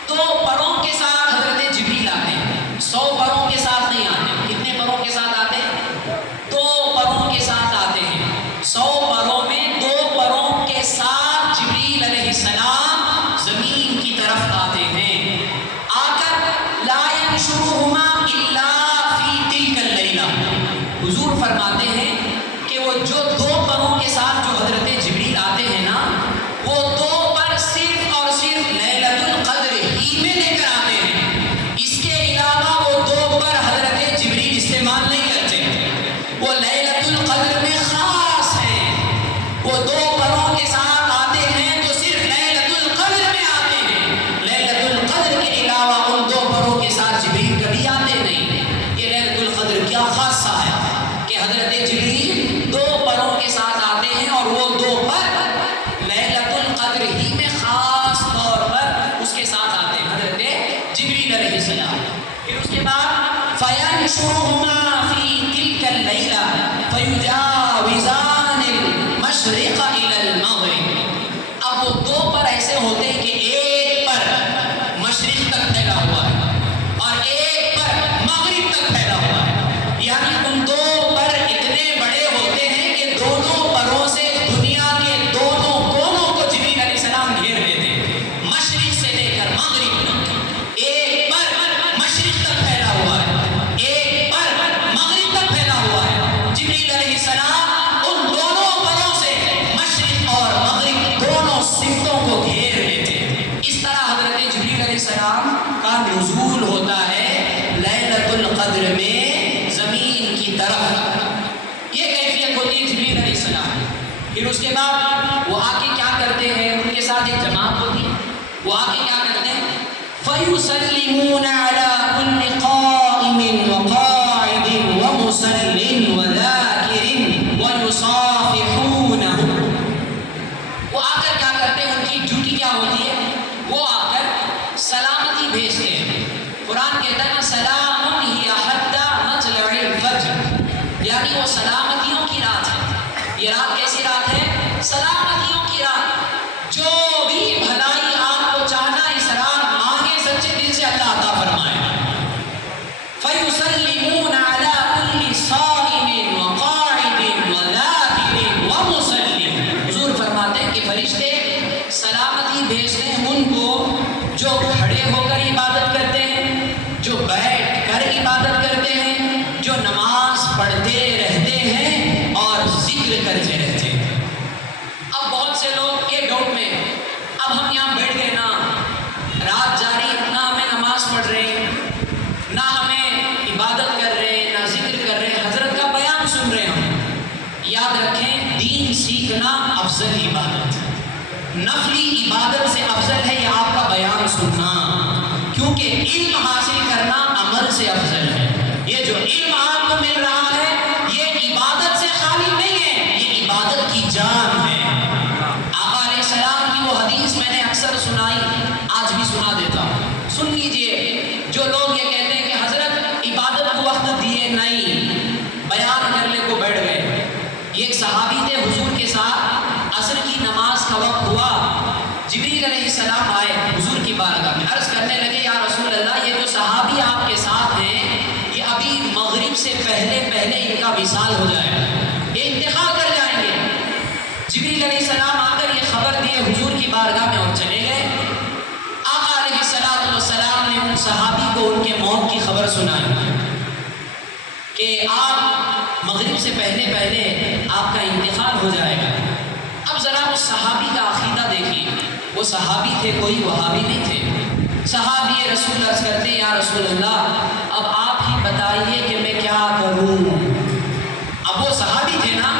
2 پروں کے ساتھ حضرت جبریل آتے ہیں. 100 پروں کے ساتھ نہیں آتے. کتنے پروں کے ساتھ آتے ہیں؟ 2 پروں کے ساتھ آتے ہیں. 100 پروں میں 2 پروں کے ساتھ جبریل علیہ السلام زمین کی طرف آتے ہیں. آ کر لا ينشرهما الا فی تلک اللیلہ. حضور فرماتے ہیں کہ وہ جو 2 پروں کے ساتھ جو حضرت جبریل آتے ہیں نا، فَيَحْشُرُهُمَا فِي تِلْكَ اللَّيْلَةِ فَيُجَاوِزَانِ الْمَشْرِقَ إِلَى الْمَغْرِبِ. اب وہ دو پر ایسے ہوتے ہیں کہ ایک پر مشرق تک پھیلا ہوا ہے اور ایک پر مغرب تک پھیلا ہوا ہے. یعنی ان دو پر اتنے بڑے ہوتے ہیں کہ دونوں پروں سے دنیا کے دونوں کونوں کو جبریل علیہ السلام گھیر لیتے ہیں، مشرق سے لے کر مغرب تک. ایک پر مشرق تک پھیلا ہوا ہے، ایک پر مغرب تک پھیلا ہوا ہے. جبریل علیہ السلام ان دونوں پروں سے مشرق اور مغرب دونوں سمتوں کو گھیر لیتے ہیں. اس طرح حضرت جبریل علیہ السلام کا نزول ہوتا ہے لیلۃ القدر میں زمین کی طرف. یہ کیفیت ہوتی ہے جبریل علیہ السلام. پھر اس کے بعد وہ آ کے کیا کرتے ہیں، ان کے ساتھ ایک جماعت ہوتی ہے، وہ آ کے کیا کرتے ہیں، فَيُسَلِّمُونَ عَلَىٰ كُلِّ قَائِمٍ وَقَاعِدٍ وَمُصَلٍّ وَذَاكِرٍ وَيُصَافِحُونَهُ. وہ آ کر کیا کرتے ہیں، ان کی ڈیوٹی کیا ہوتی ہے، وہ آ کر سلامتی بھیجتے ہیں. قرآن کہتا ہے نا سلام ہی حتی مطلع الفجر، یعنی وہ سلامتیوں کی رات ہے. یہ رات کیسی رات ہے، سلامتیوں کی رات. جو بھی بھلائی آپ کو چاہنا اس رات مانگے سچے دل سے اللہ عطا فرمائے. فَيُسَلِّمُونَ عَلَىٰ كُلِّ صَائِمٍ وَقَاعِدٍ وَذَاكِرٍ وَمُصَلٍّ. حضور فرماتے ہیں کہ فرشتے سلامتی بھیجتے ہیں ان کو جو کھڑے ہو کر عبادت کرتے ہیں، جو بیٹھ کر عبادت کرتے ہیں، جو نماز پڑھتے رہتے ہیں اور ذکر کرتے رہتے ہیں. اب بہت سے لوگ یہ ڈاؤٹ میں، اب ہم یہاں بیٹھ گئے نا، رات جاری، نہ ہمیں نماز پڑھ رہے ہیں، نہ ہمیں عبادت کر رہے ہیں، نہ ذکر کر رہے ہیں، حضرت کا بیان سن رہے ہیں ہم. یاد رکھیں دین سیکھنا افضل عبادت، نفلی عبادت سے افضل ہے یہ آپ کا بیان سننا، کیونکہ علم حاصل کرنا عمل سے افضل ہے. یہ جو علم آپ کو مل رہا ہے یہ عبادت سے خالی نہیں ہے، یہ عبادت کی جان ہے. آقا علیہ السلام کی وہ حدیث میں نے اکثر سنائی، آج بھی سنا دیتا ہوں، سن لیجئے. جو لوگ یہ کہتے ہیں کہ حضرت عبادت کو وقت دیے نہیں، بیان کرنے کو بیٹھ گئے. یہ ایک صحابی تھے، حضور کے ساتھ عصر کی نماز کا وقت ہوا، جبریل علیہ السلام آئے حضور کی بارگاہ میں، عرض کرنے لگے یا رسول اللہ یہ جو صحابی آپ کے ساتھ ہیں یہ ابھی مغرب سے پہلے پہلے ان کا وصال ہو جائے گا، یہ انتقال کر جائیں گے. جبریل علیہ السلام آ کر یہ خبر دیے حضور کی بارگاہ میں اور چلے گئے. آقا علیہ السلام نے ان صحابی کو ان کے موت کی خبر سنائی کہ آپ مغرب سے پہلے پہلے آپ کا انتقال ہو جائے گا. اب ذرا اس صحابی کا عقیدہ دیکھیے، وہ صحابی تھے، کوئی وہابی نہیں تھے. صحابی رسول عرض کرتے ہیں یا رسول اللہ اب آپ ہی بتائیے کہ میں کیا کروں. اب وہ صحابی تھے نا،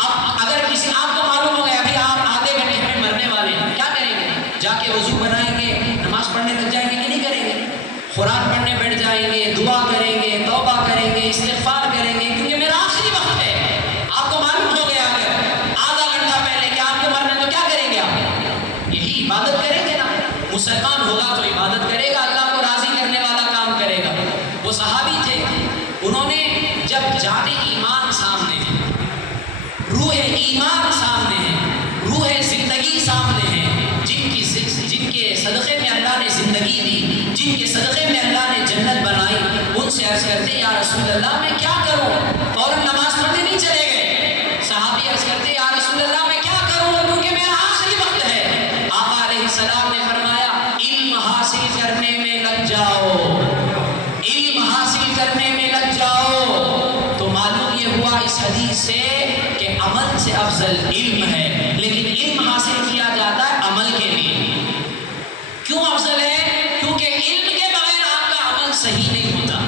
اب اگر کسی آپ کو معلوم ہو گیا ابھی آپ آدھے گھنٹے میں مرنے والے ہیں، کیا کریں گے؟ جا کے وضو بنائیں گے، نماز پڑھنے لگ جائیں گے کہ نہیں کریں گے؟ قرآن پڑھنے بیٹھ جائیں گے، دعا کریں گے، توبہ کریں گے، استغفار کریں گے، کیونکہ میرا آخری وقت ہے. آپ کو معلوم ہو گیا اگر آدھا گھنٹہ پہلے کہ آپ کے مرنا تو کیا کریں گے؟ آپ یہی عبادت کریں گے نا. مسلمان ہوگا تو عبادت کرے گا، اللہ کو راضی کرنے والا کام کرے گا. وہ صحابی تھے، انہوں نے جب جان ایمان سامنے ہے، روح ایمان سامنے ہے، روح زندگی سامنے ہے، جن کے صدقے میں اللہ نے زندگی دی، جن کے صدقے میں اللہ نے جنت بنائی، ان سے عرض کرتے یا رسول اللہ میں کیا کروں؟ فوراً نماز پڑھنے نہیں چلے گئے. صحابی عرض کرتے یا رسول اللہ میں کیا کروں کیونکہ میرا آخری وقت ہے. آقا علیہ السلام نے فرمایا علم حاصل کرنے میں لگ جاؤ، علم حاصل کرنے میں لگ جاؤ. تو معلوم یہ ہوا اس حدیث سے کہ عمل سے افضل علم ہے، لیکن علم حاصل کیا جاتا ہے عمل کے لیے. کیوں افضل ہے؟ کیونکہ علم کے بغیر آپ کا عمل صحیح نہیں ہوتا.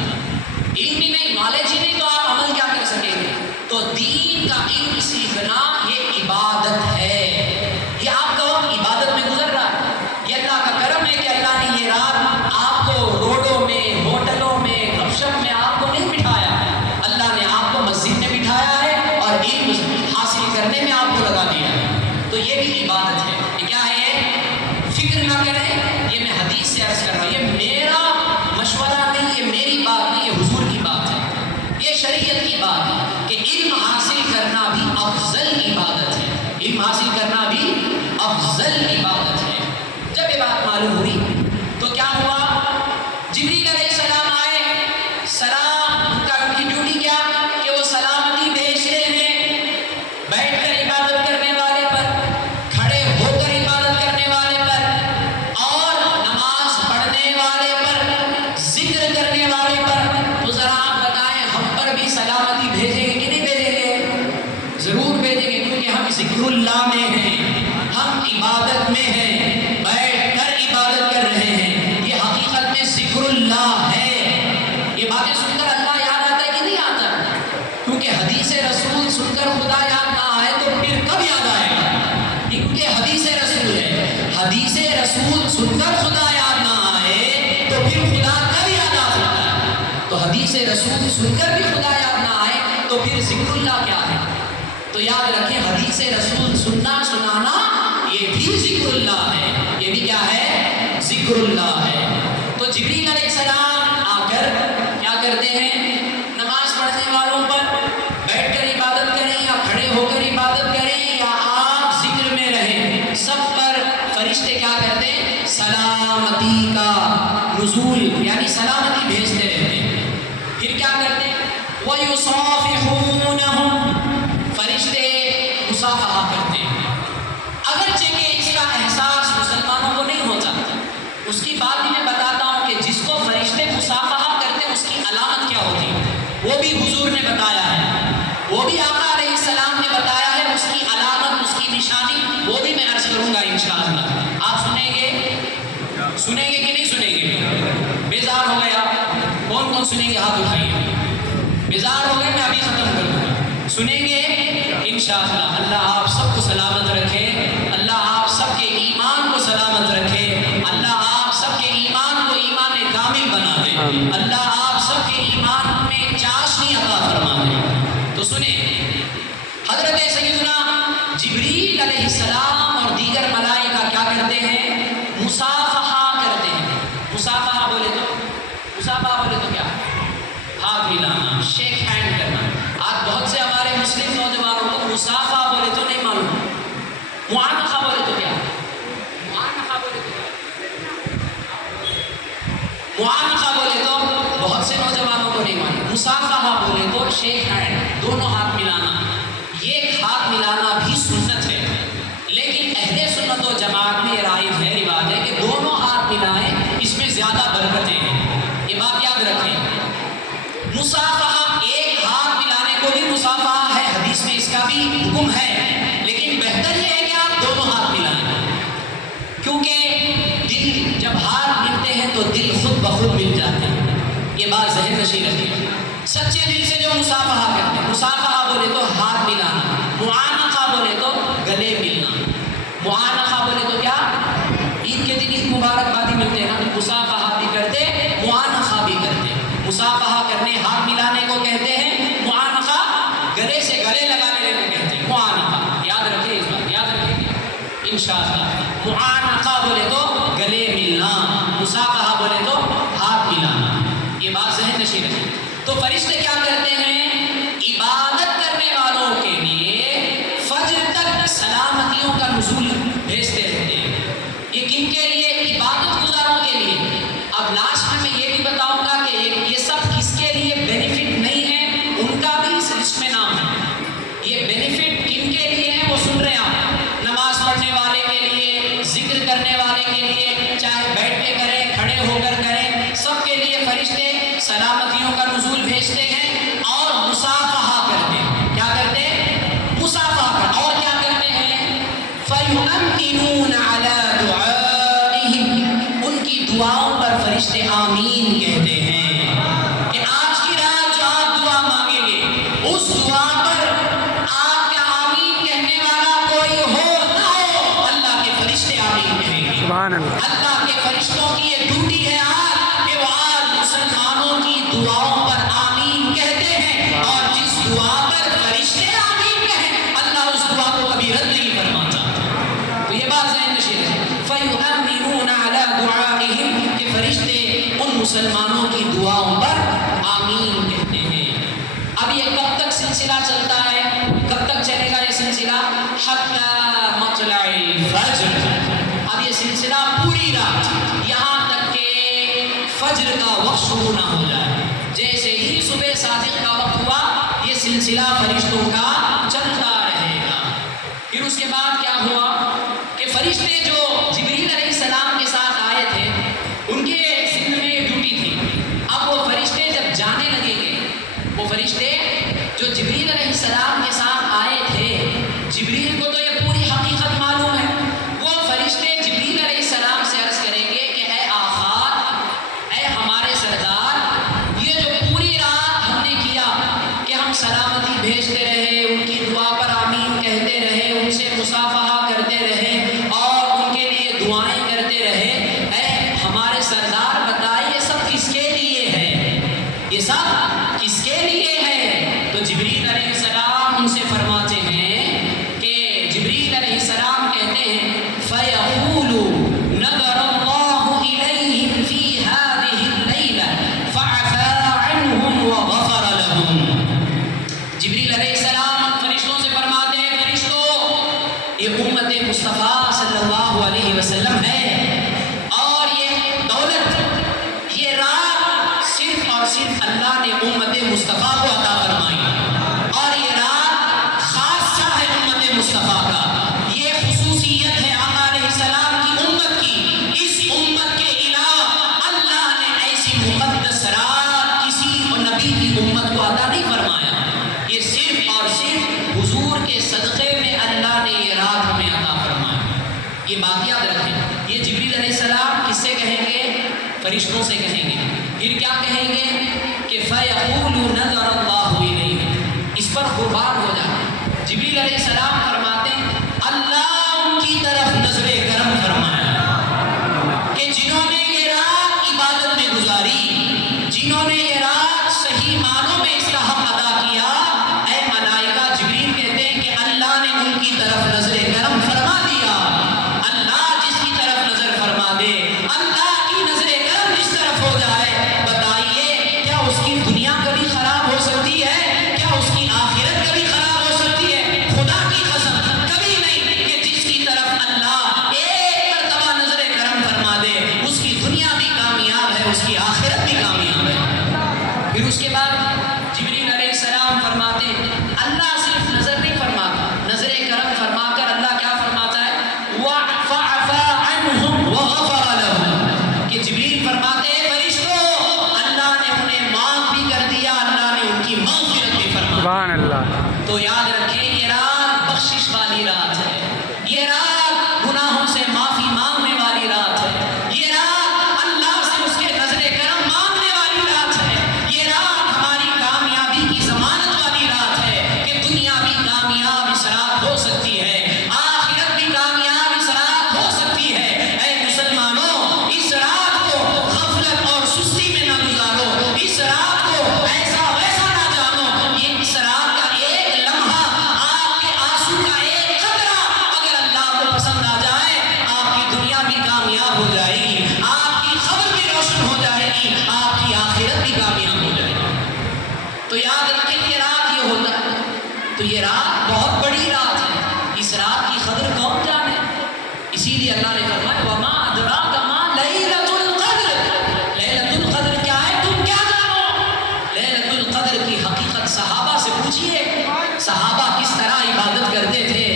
علم ہی نہیں، نالج ہی نہیں تو آپ عمل کیا کر سکیں گے؟ تو دین کا علم سیکھنا یہ عبادت ہے. یہ آپ کا وقت عبادت میں گزر رہا ہے. یہ اللہ کا کرم ہے کہ اللہ نے یہ رات آپ کو روڈوں میں، ہوٹلوں میں، گپ شپ میں آپ کو نہیں بٹھایا. اللہ نے آپ کو مسجد میں بٹھایا ہے اور علم حاصل کرنے میں آپ کو لگا دیا ہے. تو یہ بھی عبادت ہے. یہ کیا ہے؟ فکر نہ کریں، یہ میں حدیث سے عرض کر رہا ہوں، یہ میرا مشورہ نہیں، یہ میری بات نہیں، یہ حضور کی بات ہے. بات ہے کہ علم حاصل کرنا بھی افضل عبادت ہے، علم حاصل کرنا بھی افضل عبادت ہے۔ جب یہ بات معلوم ہوئی تو کیا ہوا، جبریل علیہ السلام آئے، سلام ان کی ڈیوٹی کیا کہ وہ سلامتی بھیجتے ہیں، بیٹھ کر عبادت کرنے والے پر، کھڑے ہو کر عبادت کرنے والے پر، اور نماز پڑھنے والے پر، ذکر کرنے والے پر۔ تو ذرا آپ بتائیں ہم پر بھی سلامتی بھیجیں گے کہ نہیں بھیجیں گے؟ ضرور بھیجیں گے، کیونکہ ہم ذکر اللہ میں ہیں، ہم عبادت میں ہیں، بیٹھ کر عبادت کر رہے ہیں، یہ حقیقت میں ذکر اللہ ہے۔ یہ باتیں سن کر اللہ یاد آتا ہے کہ نہیں آتا؟ کیونکہ حدیث رسول سن کر خدا یاد نہ آئے تو پھر کب یاد آئے گا؟ کیونکہ حدیث رسول ہے، حدیث رسول سن کر خدا یاد نہ آئے تو پھر خدا کب یاد آ سکتا ہے؟ تو حدیث رسول سن کر بھی خدا یاد نہ آئے تو پھر ذکر اللہ کیا ہے؟ تو یاد رکھیں حدیث رسول سننا سنانا یہ بھی ذکر اللہ ہے، یہ بھی کیا ہے؟ ذکر اللہ ہے۔ تو جبریل علیہ السلام آ کر کیا کرتے ہیں؟ نماز پڑھنے والوں پر بیٹھ کر عبادت کریں یا کھڑے ہو کر عبادت کریں یا آپ ذکر میں رہیں، سب پر فرشتے کیا کرتے ہیں؟ سلامتی کا نزول یعنی سلامتی بھیجتے رہتے ہیں۔ پھر کیا کرتے ہیں؟ وَيُصَافِحُونَهُمْ، فرشتے مصافحہ کرتے ہیں۔ اگرچہ کہ اس کا احساس مسلمانوں کو نہیں ہوتا، اس کی بات بھی میں بتاتا ہوں کہ جس کو فرشتے مصافحہ کرتے ہیں اس کی علامت کیا ہوتی ہے، وہ بھی حضور نے بتایا ہے، وہ بھی آقا علیہ السلام نے بتایا ہے، اس کی علامت، اس کی نشانی وہ بھی میں عرض کروں گا انشاءاللہ۔ آپ سنیں گے کہ نہیں سنیں گے؟ بیزار ہو گئے آپ؟ کون سنیں گے؟ ہاتھ اٹھائیے۔ بیزار ہو گئے؟ میں ابھی ختم کر دوں گا، سنیں گے انشاءاللہ۔ اللہ آپ سب کو سلامت رکھے، اللہ آپ سب کے ایمان کو سلامت رکھے، اللہ آپ سب کے ایمان کو ایمان کامل بنا دے، اللہ آپ سب کے ایمان میں چاشنی عطا فرما دے۔ تو سنیں، حضرت سیدنا جبریل علیہ السلام اور دیگر ملائکہ کیا کرتے ہیں؟ مصافحہ کرتے ہیں۔ مصافحہ بولے تو کیا؟ ہاتھ ملانا، شیک ہینڈ کرنا۔ آج بہت سے ہمارے مسلم نوجوانوں کو مصافحہ بولے تو نہیں معلوم، معانقہ بولے تو کیا؟ معانقہ بولے تو بہت سے نوجوانوں کو نہیں معلوم۔ مصافحہ بولے تو شیک ہینڈ، دونوں ہاتھ ملانا۔ یہ ہاتھ ملانا بھی سنت ہے، لیکن اہل سنت و جماعت میں یہ رائج ہے، رواج ہے کہ دونوں ہاتھ ملائیں، اس میں زیادہ برکتیں ہیں۔ یہ بات یاد رکھیں۔ مصافحہ ایک ہاتھ ملانے کو بھی مصافحہ ہے، حدیث میں اس کا بھی حکم ہے، لیکن بہتر یہ ہے کہ آپ دونوں ہاتھ ملائیں، کیونکہ دل جب ہاتھ ملتے ہیں تو دل خود بخود مل جاتے ہیں۔ یہ بات ذہن نشین رکھیے، سچے دل سے جو مصافحہ کرتے ہیں، مصافحہ بولے تو ہاتھ ملانا، معانقہ بولے تو گلے ملنا۔ معانقہ بولے تو کیا؟ عید کے دن عید مبارکبادی ملتے ہیں نا، مصافحہ بھی کرتے، معانقہ بھی کرتے۔ مصافحہ کرنے ہاتھ ملانے کو کہتے ہیں، معانقہ گلے سے گلے لگا لینے کو کہتے ہیں، معانقہ۔ یاد رکھیں اس بات، یاد رکھیں انشاءاللہ۔ معانقہ بولے تو گلے ملنا، مصافحہ بولے تو ہاتھ ملانا۔ یہ بات ذہن نشین ہے۔ تو فرشتے کیا کرتے ہیں؟ عبادت کرنے والوں کے لیے فجر تک سلامتیوں کا نزول بھیجتے رہتے ہیں۔ یہ کن کے لیے؟ عبادت گزاروں کے لیے۔ اب لاسٹ میں یہ بھی بتاؤں گا کہ یہ سب کس کے لیے بینیفٹ نہیں ہے، ان کا بھی اس لسٹ میں نام ہے۔ یہ بینیفٹ کن کے لیے ہے وہ سن رہے ہیں آپ؟ نماز پڑھنے والے کے لیے، ذکر کرنے والے کے لیے، چاہے بیٹھ کے کریں، کھڑے ہو کر کریں، سب کے لیے فرشتے سلامتیوں کا نزول بھیجتے ہیں اور مصافحہ کرتے ہیں۔ کیا کرتے ہیں؟ مصافحہ کرتے ہیں۔ اور کیا کرتے ہیں؟ فَيُؤَمِّنُونَ عَلَىٰ دُعَائِهِمْ، ان کی دعاؤں پر فرشتے آمین کہتے ہیں کہ آج کی رات جو آپ دعا مانگیں گے اس دعا پر آپ کا آمین کہنے والا کوئی ہو نہ ہو، اللہ کے فرشتے آمین کہیں گے۔ سبحان اللہ۔ اللہ کے فرشتوں کی یہ ڈیوٹی ہے آج کہ وہ آج مسلمانوں کی دعاؤں پر آمین کہتے ہیں، اور جس دعا پر فرشتے آمین کہیں اللہ اس دعا کو کبھی رد نہیں فرماتا۔ تو یہ بات ذہن نشین ہے۔ فَيُؤَمِّنُونَ عَلَىٰ دُعَائِهِمْ، کہ فرشتے ان مسلمانوں کی دعاؤں پر آمین کہتے ہیں۔ اب یہ کب تک سلسلہ چلتا ہے. کب تک چلے گا یہ سلسلہ؟ حتی مطلع الفجر. اب یہ سلسلہ پوری رات یہاں تک کہ فجر کا وقت شروع نہ ہو جائے. جیسے ہی صبح صادق کا وقت ہوا یہ سلسلہ فرشتوں کا چلتا رہے گا. پھر اس کے بعد کیا ہوا کہ فرشتے جو جبریل علیہ السلام کے ساتھ آئے تھے ان کے ذمہ میں ڈیوٹی تھی. اب وہ فرشتے جب جانے لگیں گے، وہ فرشتے جو جبریل علیہ السلام کے ساتھ آئے تھے، جبریل کو تو یہ پوری حقیقت معلوم ہے. وہ فرشتے جبریل علیہ السلام سے عرض کریں گے کہ اے آقا، اے ہمارے سردار، یہ جو پوری رات ہم نے کیا کہ ہم سلامتی بھیجتے رہے، ان کی دعا پر آمین کہتے رہے، ان سے مصافحہ کرتے رہے اور ان کے لیے دعائیں کرتے رہے، اے ہمارے سردار بتائیے سب کس کے لیے ہے؟ یہ سب کس کے لیے ہے؟ تو جبریل علیہ السلام ان سے فرماتے ہیں کہ جبریل علیہ السلام کہتے ہیں فَيَقُولُ نَظَرَ اللَّهُ إِلَيْهِمْ فِي هَذِهِ اللَّيْلَةِ فَعَفَا عَنْهُمْ وَغَفَرَ لَهُمْ. جبریل علیہ السلام فرشتوں سے فرماتے ہیں فرشتوں، یہ امت مصطفیٰ صلی اللہ علیہ وسلم ہے اور یہ دولت، یہ رات صرف اور صرف اللہ نے امت مصطفیٰ کو عطا فرمائی اور یہ رات خاصہ ہے امت مصطفیٰ کا. یہ خصوصیت ہے آقا علیہ السلام کی امت کی. اس امت کے علاوہ اللہ نے ایسی مقدس رات کسی نبی کی امت کو عطا نہیں فرمایا. یہ صرف اور صرف حضور کے صدقے میں اللہ نے یہ رات ہمیں عطا فرمایا. یہ بات یاد رکھیں. یہ جبریل علیہ السلام کس سے کہیں گے؟ فرشتوں سے کہیں گے. پھر کیا کہیں گے کہ فَيَقُولُ نَظَرَ اللَّهُ إِلَيْهِ. اس پر قربان ہو جائے. جبریل علیہ السلام فرماتے ہیں اللہ ان کی طرف نظر کرم فرمایا کہ جنہوں نے یہ رات عبادت میں گزاری، جنہوں نے یہ رات صحیح معنوں میں اس کا حق ادا کیا. اے ملائکہ، جبریل کہتے ہیں کہ اللہ نے ان کی طرف نظر کرم فرما دیا. اللہ جس کی طرف نظر فرما دے، اللہ کی نظر کرم جس طرف ہو جائے، بتائیے کیا اس کی دنیا کبھی خراب ہو سکتی ہے؟ کیا اس کی آخرت کبھی خراب ہو سکتی ہے؟ خدا کی قسم کبھی نہیں. کہ جس کی طرف اللہ ایک مرتبہ نظر کرم فرما دے اس کی دنیا بھی کامیاب ہے، اس کی آخرت بھی کامیاب ہے. پھر اس کے بعد جبریل علیہ السلام فرماتے ہیں اللہ صرف نظر نہیں فرماتا، نظر کرم فرما کر اللہ کیا فرماتا ہے؟ وَعَفَا عَنْهُمْ وَغَفَرَ لَهُمْ. کہ جبریل فرماتے ہیں فرشتوں، اللہ نے انہیں معاف بھی کر دیا، اللہ نے ان کی مغفرت بھی فرما دی. سبحان اللہ. تو یاد رکھیں یہ رات بخشش والی رات ہے. یہ رات گناہوں سے معافی مانگنے والی رات ہے. یہ رات اللہ سے اس کے نظر کرم مانگنے والی رات ہے. یہ رات ہماری کامیابی کی ضمانت والی رات ہے کہ دنیا بھی کامیاب اس رات ہو سکتی ہے، آخرت بھی کامیاب اس رات ہو سکتی ہے. اے مسلمانوں، اس رات کو غفلت اور سستی میں نہ گزارو. اس رات کو ایسا ویسا نہ جانو. یہ اس رات کا ایک لمحہ، آپ کے آنسو کا ایک قطرہ اگر اللہ کو پسند آ جائے، آپ کی دنیا بھی کامیاب ہو جائے گی، آپ کی قبر بھی روشن ہو جائے گی، آپ کی آخرت بھی کامیاب ہو جائے گی. تو یاد رکھیں یہ رات یہ ہوتا ہے. تو یہ رات بہت بڑی رات ہے. اس رات کی قدر کون جانے؟ اسی لیے اللہ نے فرمایا وَمَا أَدْرَاكَ مَا لَيْلَةُ الْقَدْرِ. لیلۃ القدر کیا ہے تم کیا جانو؟ لیلۃ القدر کی حقیقت صحابہ سے پوچھئے. صحابہ کس طرح عبادت کرتے تھے؟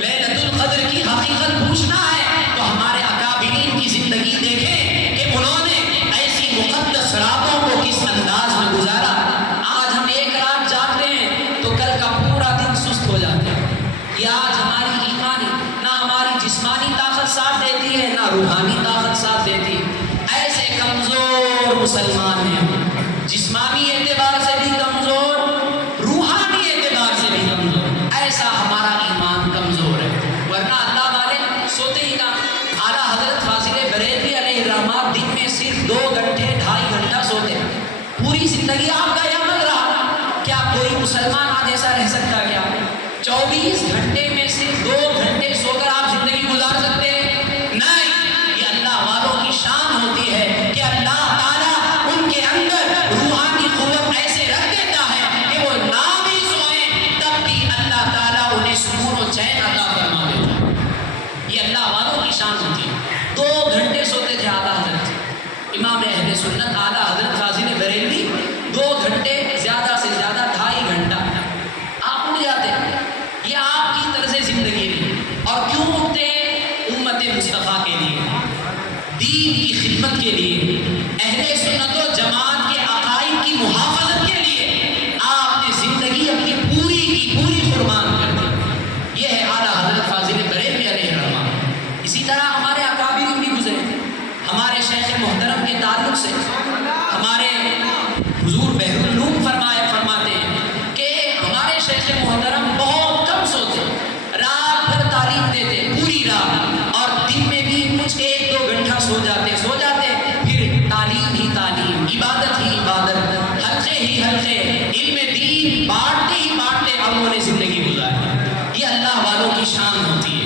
لیلۃ القدر کی حقیقت پوچھنا ہے تو ہمارے اکابرین کی زندگی دیکھیں کہ انہوں نے ایسی مقدس راتوں کو کس انداز میں گزارا. آج ہم ایک رات جاگتے ہیں تو کل کا پورا دن سست ہو جاتے ہیں. یہ آج ہماری ایمانی نہ ہماری جسمانی طاقت ساتھ دیتی ہے نہ روحانی طاقت ساتھ دیتی ہے. ایسے کمزور مسلمان ہیں، جسمانی اعتبار سے بھی کمزور، روحانی اعتبار سے بھی کمزور. ایسا ہمارا ایمان کمزور ہے. ورنہ اللہ والے سوتے ہی کام. اعلیٰ حضرت فاضل بریلوی علیہ الرحمہ دن میں صرف 2 گھنٹے 2.5 گھنٹہ سوتے ہیں. پوری زندگی آپ کا یہ عمل رہا. کیا کوئی مسلمان آج ایسا رہ سکتا کیا؟ 24 گھنٹے میں صرف 2 گھنٹے سو کر آپ زندگی گزار سکتے ہیں؟ نہیں. یہ اللہ والوں کی شان ہوتی ہے کہ اللہ تعالیٰ ان کے اندر روحانی قوت ایسے رکھ دیتا ہے کہ وہ نہ بھی سوئیں اللہ والوں کی شان ہوتی ہے۔ 2 گھنٹے سوتے تھے اعلیٰ حضرت امام اہل سنت اعلیٰ حضرت فاضل بریلوی، 2 گھنٹے زیادہ سے زیادہ 2.5 گھنٹہ آپ اٹھ جاتے ہیں۔ یہ آپ کی طرز زندگی ہے۔ اور کیوں اٹھتے ہیں؟ امت مصطفیٰ کے لیے، دین کی خدمت کے لیے، اہل سنت و جماعت کے عقائد کی محافظت کے لیے آپ نے زندگی اپنی پوری کی پوری قربان کر دی۔ یہ ہے اعلیٰ حضرت فاضل بریلوی علیہ الرحمہ۔ اسی طرح ہمارے اکابر بھی گزرے، ہمارے شیخ محترم کے تعلق سے ہمارے حضور بحر العلوم فرماتے ہیں کہ ہمارے شیخ محترم بہت کم سوتے، رات بھر تعلیم دیتے، پوری رات، اور دن میں بھی کچھ 1-2 گھنٹہ سو جاتے، پھر تعلیم ہی تعلیم، عبادت ہی عبادت، حلقے ہی حلقے، علم دین بانٹتے ہی بانٹتے اب انہوں نے زندگی گزاری۔ یہ اللہ والوں کی شان ہوتی ہے،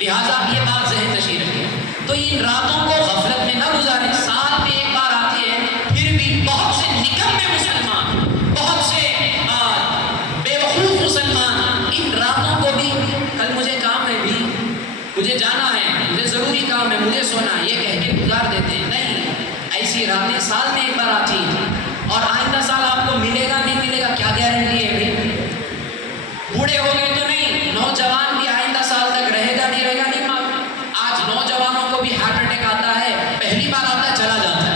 لہٰذا یہ بات ذہن نشین رکھیں۔ تو ان راتوں کو غفلت میں نہ گزاریں، سال میں ایک بار آتی ہے، پھر بھی بہت سے نکمے مسلمان، بہت سے بے وقوف مسلمان ان راتوں کو بھی کل مجھے کام ہے، بھی مجھے جانا ہے، مجھے ضروری کام ہے، مجھے سونا ہے، یہ کہہ کے گزار دیتے ہیں۔ نہیں، ایسی راتیں سال میں ایک بار آتی ہیں، اور آئندہ سال آپ کو ملے گا نہیں ملے گا کیا گارنٹی ہے بھائی؟ بوڑھے ہو گئے تو نہیں، نوجوان بھی آئندہ سال تک رہے گا نہیں رہے گا نہیں معلوم۔ آج نوجوانوں کو بھی ہارٹ اٹیک آتا ہے، پہلی بار آتا ہے چلا جاتا ہے،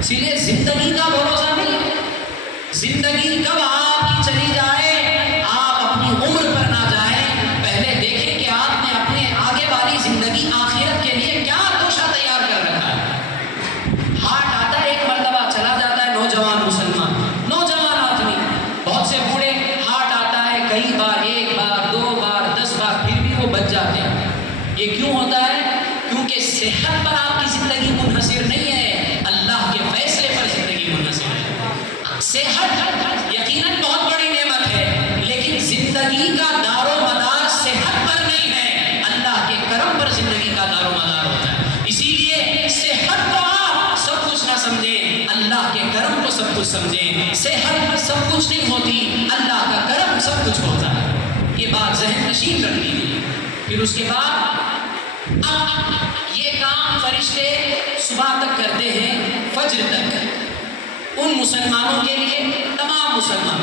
اسی لیے زندگی کا بھروسہ نہیں ہے۔ زندگی کب آپ کی چلی جائے، آپ اپنی عمر پر نہ جائیں، پہلے دیکھیں کہ آپ نے اپنے آگے والی زندگی آخرت کے لیے کیا توشہ تیار کر رکھا ہے۔ ہارٹ آتا ہے ایک مرتبہ چلا جاتا ہے نوجوان مسلمان، نوجوان آدمی، بہت سے بوڑھے ہارٹ آتا ہے کئی بار، 1 بار 2 بار 10 بار، پھر بھی وہ بچ جاتے ہیں۔ یہ کیوں ہوتا ہے؟ کیونکہ صحت پر آپ کی زندگی منحصر نہیں ہے، اللہ کے فیصلے پر زندگی منحصر ہے۔ صحت یقیناً بہت بڑی نعمت ہے، لیکن زندگی کا دار و مدار صحت پر نہیں ہے، اللہ کے کرم پر زندگی کا دار و مدار ہوتا ہے۔ اسی لیے صحت کو آپ سب کچھ نہ سمجھیں، اللہ کے کرم کو سب کچھ سمجھیں۔ صحت سب کچھ نہیں ہوتی، اللہ کا کرم سب کچھ ہوتا ہے، یہ بات ذہن نشین رکھ لیجیے۔ پھر اس کے بعد اب یہ کام فرشتے صبح تک کرتے ہیں، فجر تک، ان مسلمانوں کے لیے، تمام مسلمان۔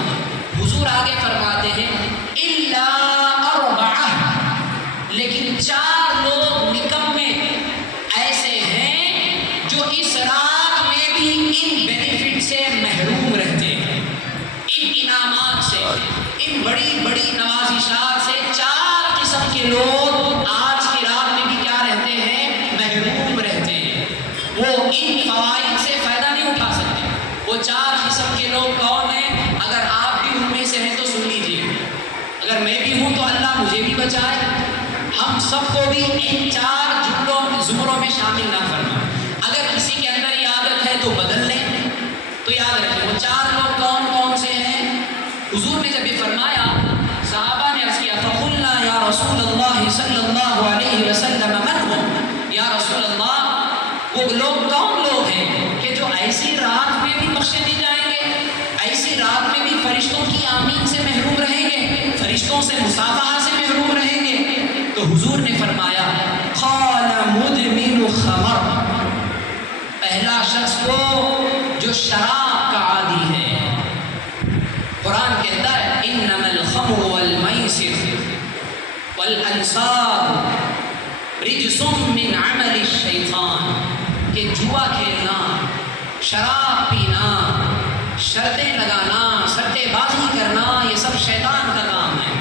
حضور آگے فرماتے ہیں الا 4، لیکن 4 لوگ نکمے ایسے ہیں جو اس رات میں بھی ان بینیفٹ سے محروم رہتے ہیں، ان انعامات سے، ان بڑی بڑی نوازشات سے 4 قسم کے لوگ آج کی رات میں بھی کیا رہتے ہیں؟ محروم رہتے ہیں۔ وہ ان فوائد سے فائدہ نہیں اٹھا سکتے۔ وہ 4 قسم کے لوگ کون ہیں؟ اگر آپ بھی ان میں سے ہیں تو سن لیجیے، اگر میں بھی ہوں تو اللہ مجھے بھی بچائے، ہم سب کو بھی ان 4 زمروں میں شامل نہ فرمائے۔ اگر کسی کے اندر یہ عادت ہے تو بدل لیں، تو یاد رکھیں وہ 4 لوگ کون کون سے ہیں۔ حضور نے جب یہ فرمایا، صحابہ نے عرض کیا فقلنا یا رسول اللہ صلی اللہ علیہ وسلم من ہم، یا رسول اللہ وہ لوگ کون لوگ ہیں کہ جو ایسی رات میں بھی بخشے نہیں جائیں گے، ایسی رات میں بھی فرشتوں کی آمین سے محروم رہیں گے، فرشتوں سے مصافحہ سے محروم رہیں گے؟ تو حضور نے فرمایا قال مدمن خمر، پہلا شخص وہ جو شراب کا عادی ہے۔ قرآن کہتا ہے انما الخمر والمیسر والانصاب رجس من عمل الشیطان، کہ جوا کھیلنا، شراب پینا، شرطیں لگانا، سٹے بازی کرنا، یہ سب شیطان کا کام ہے۔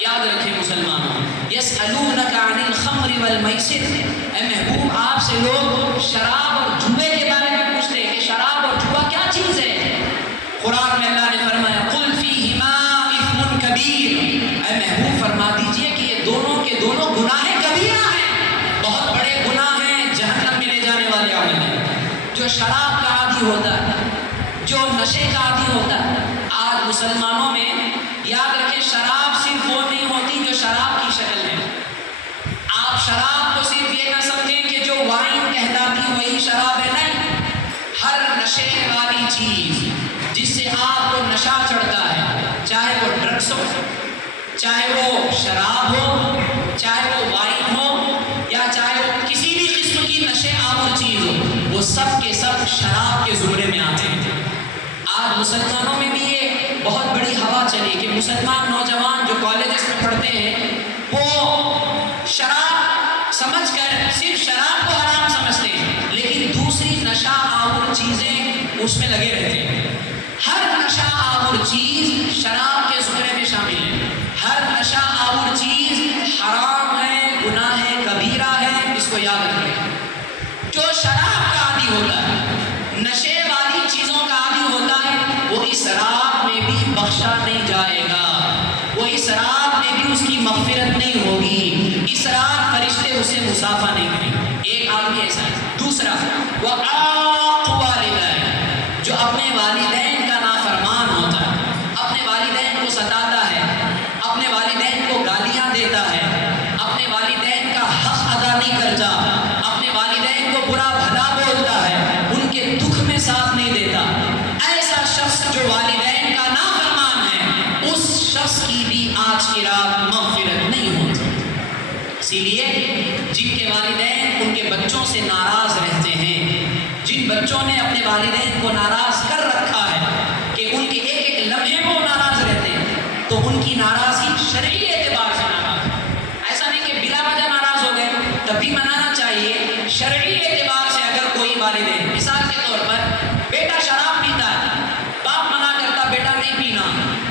یاد رکھیں مسلمانوں، یسألونک عن الخمر والمیسر، اے محبوب آپ سے لوگ شراب اور جوے کے بارے میں پوچھتے ہیں کہ شراب اور جوا کیا چیز ہے؟ قرآن میں اللہ نے فرمایا قل فیہما اثم کبیر، اے محبوب فرما دیجئے کہ یہ دونوں کے دونوں گناہ کبیرہ ہیں، بہت بڑے گناہ ہیں، جہنم میں لے جانے والے عمل ہیں۔ جو شراب کا عادی ہوتا ہے، جو نشے کا عادی ہوتا ہے، آج مسلمانوں میں یاد رکھیں شراب صرف وہ نہیں ہوتی جو شراب کی شکل ہے۔ آپ شراب کو صرف یہ نہ سمجھیں کہ جو وائن کہلاتی وہی شراب ہے، نہیں، ہر نشے والی چیز جس سے آپ کو نشہ چڑھتا ہے، چاہے وہ ڈرگس ہو، چاہے وہ شراب ہو، چاہے وہ وائن ہو، سب کے سب شراب کے زمرے میں آتے ہیں۔ آج مسلمانوں میں بھی یہ بہت بڑی ہوا چلی کہ مسلمان نوجوان جو کالجز میں پڑھتے ہیں وہ شراب سمجھ کر صرف شراب کو حرام سمجھتے ہیں، لیکن دوسری نشہ آور چیزیں اس میں لگے رہتے ہیں۔ ہر نشہ آور چیز شراب کے زمرے میں شامل ہے، ہر نشہ آور چیز حرام ہے، گناہ کبیرہ ہے، اس کو یاد رکھیں۔ جو شراب کا عادی ہوتا ہے، نشے والی چیزوں کا عادی ہوتا ہے، وہ اس رات میں بھی بخشا نہیں جائے گا، وہ اس رات میں بھی اس کی مغفرت نہیں ہوگی، اس رات فرشتے اسے مصافحہ نہیں کریں گے۔ ایک آدمی ایسا ہے۔ دوسرا وَعَاقُ وَالِدَيْنِ، جو اپنے والدین کا نافرمان ہوتا ہے، اپنے والدین کو ستاتا ہے، اپنے والدین کو گالیاں دیتا ہے، اپنے والدین کا حق ادا نہیں کرتا، اپنے والدین کو برا بھلا بولتا ہے، ان کے دکھ میں ساتھ نہیں دیتا، ایسا شخص جو والدین کا نافرمان ہے، اس شخص کی بھی آج کی رات مغفرت نہیں ہوتی۔ اسی لیے جن کے والدین ان کے بچوں سے ناراض رہتے ہیں، جن بچوں نے اپنے والدین کو ناراض کر رکھا ہے کہ ان کے ایک ایک لمحے کو ناراض رہتے ہیں، تو ان کی ناراضگی شرعی اعتبار سے ناراض ہے۔ ایسا نہیں کہ بلا وجہ ناراض ہو گئے، تب بھی منانا چاہیے۔ شرعی اعتبار سے اگر کوئی والدین مثال کے طور پر بیٹا شراب پیتا ہے، باپ منع کرتا بیٹا نہیں پینا،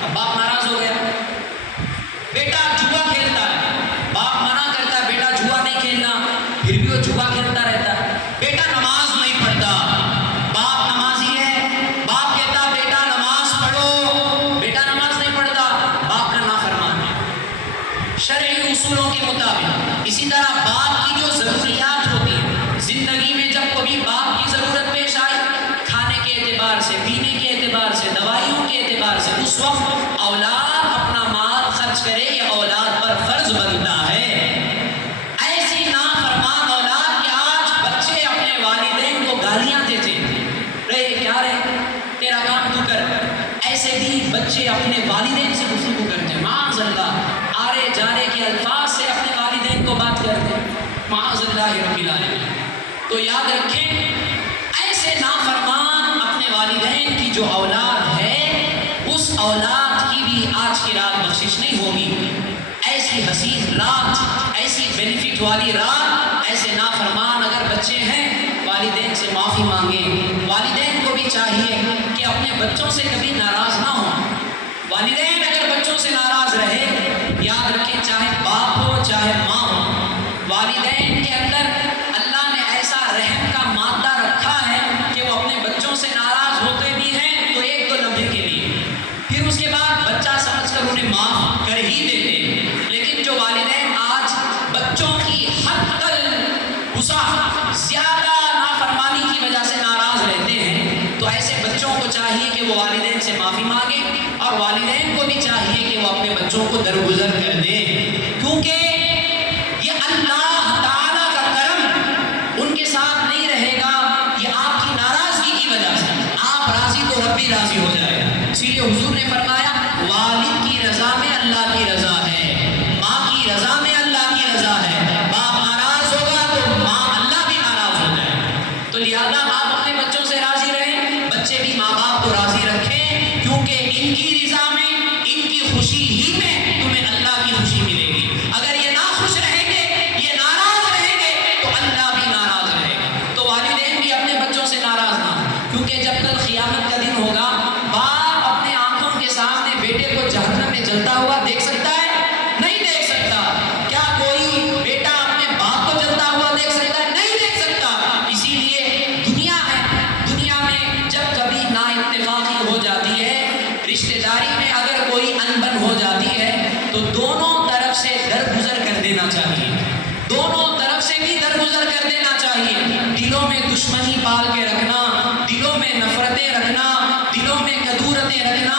اب باپ ناراض ہو گیا۔ بیٹا جوا کھیلتا ہے، باپ منع کرتا ہے بیٹا جوا نہیں کھیلنا، پھر بھی وہ جوا کھیلتا رہتا ہے۔ بیٹا نماز نہیں پڑھتا، باپ نمازی ہے، باپ کہتا بیٹا نماز پڑھو، بیٹا نماز نہیں پڑھتا، باپ کا نافرمان ہے شرعی اصولوں کے مطابق۔ اسی طرح باپ کی جو ضروریات ہوتی ہیں زندگی میں، جب کبھی باپ کی ضرورت پیش آئی کھانے کے اعتبار سے، پینے کے اعتبار سے، دوائیوں کے اعتبار سے، اس وقت اولاد اپنا مال خرچ کرے، یہ اولاد پر فرض بنتا ہے۔ ایسی نافرمان اولاد کے آج بچے اپنے والدین کو گالیاں دیتے ہیں، رے کیا رے تیرا کام تو کر، ایسے بھی بچے اپنے والدین سے گفتگو کرتے ہیں، معاذ اللہ آرے جارے کے الفاظ سے اپنے والدین کو بات کرتے ہیں، معاذ اللہ رب العالمین۔ تو یاد رکھیں ایسے نافرمان اپنے والدین کی جو اولاد ہے، اس اولاد کی بھی آج کی رات بخشش نہیں ہوگی۔ ایسی حسین رات، ایسی بینیفٹ والی رات، ایسے نافرمان اگر بچے ہیں والدین سے معافی مانگیں۔ والدین کو بھی چاہیے کہ اپنے بچوں سے کبھی ناراض نہ ہوں۔ والدین اگر بچوں سے ناراض رہے، یاد رکھیں چاہے باپ ہو چاہے ماں ہو، والدین کے اندر اللہ نے ایسا رحم کا مادہ رکھا ہے کہ وہ اپنے بچوں سے ناراض ہوتے بھی ہیں تو ایک دو لمحے کے لیے، پھر اس کے بعد بچہ سمجھ کر انہیں معاف کر ہی دیتے ہیں۔ لیکن جو والدین آج بچوں کی حد تک زیادہ نافرمانی کی وجہ سے ناراض رہتے ہیں، تو ایسے بچوں کو چاہیے کہ وہ والدین سے معافی مانگیں، اور والدین کو بھی چاہیے کہ وہ اپنے بچوں کو درگزر کر دیں، کیونکہ یہ اللہ تعالیٰ کا کرم ان کے ساتھ نہیں رہے گا، یہ آپ کی ناراضگی کی وجہ سے۔ آپ راضی تو رب بھی راضی ہو جائے گا۔ اسی لیے حضور نے فرمایا والد کی رضا میں اللہ کی رضا ہے، ماں کی رضا میں اللہ کی رضا ہے، باپ ناراض ہوگا تو ماں اللہ بھی ناراض ہو جائے گا۔ تو لہٰذا آپ اپنے بچوں سے راضی رہیں، بچے بھی ماں باپ کو راضی رکھیں، کیونکہ ان کی رضا میں، ان کی خوشی ہی میں تمہیں اللہ کی خوشی ملے گی۔ اگر یہ ناخوش رہیں گے، یہ ناراض رہیں گے، تو اللہ بھی ناراض رہے گا۔ تو والدین بھی اپنے بچوں سے ناراض نہ ہوں، کیونکہ جب تک قیامت کا دن ہوگا، باپ اپنے آنکھوں کے سامنے بیٹے کو جہنم میں جلتا ہوا دیکھ سکتا ہے؟ نہیں دیکھ سکتا۔ کیا کوئی بیٹا اپنے باپ کو جلتا ہوا دیکھ سکتا ہے؟ نہیں دیکھ سکتا۔ اسی لیے دنیا ہے، دنیا میں جب کبھی نا اتفاقی ہو جاتی ہے، رشتہ داری میں اگر کوئی انبن ہو جاتی ہے، تو دونوں طرف سے درگزر کر دینا چاہیے، دونوں طرف سے بھی درگزر کر دینا چاہیے۔ دلوں میں دشمنی پال کے رکھنا، دلوں میں نفرتیں رکھنا، دلوں میں کدورتیں رکھنا،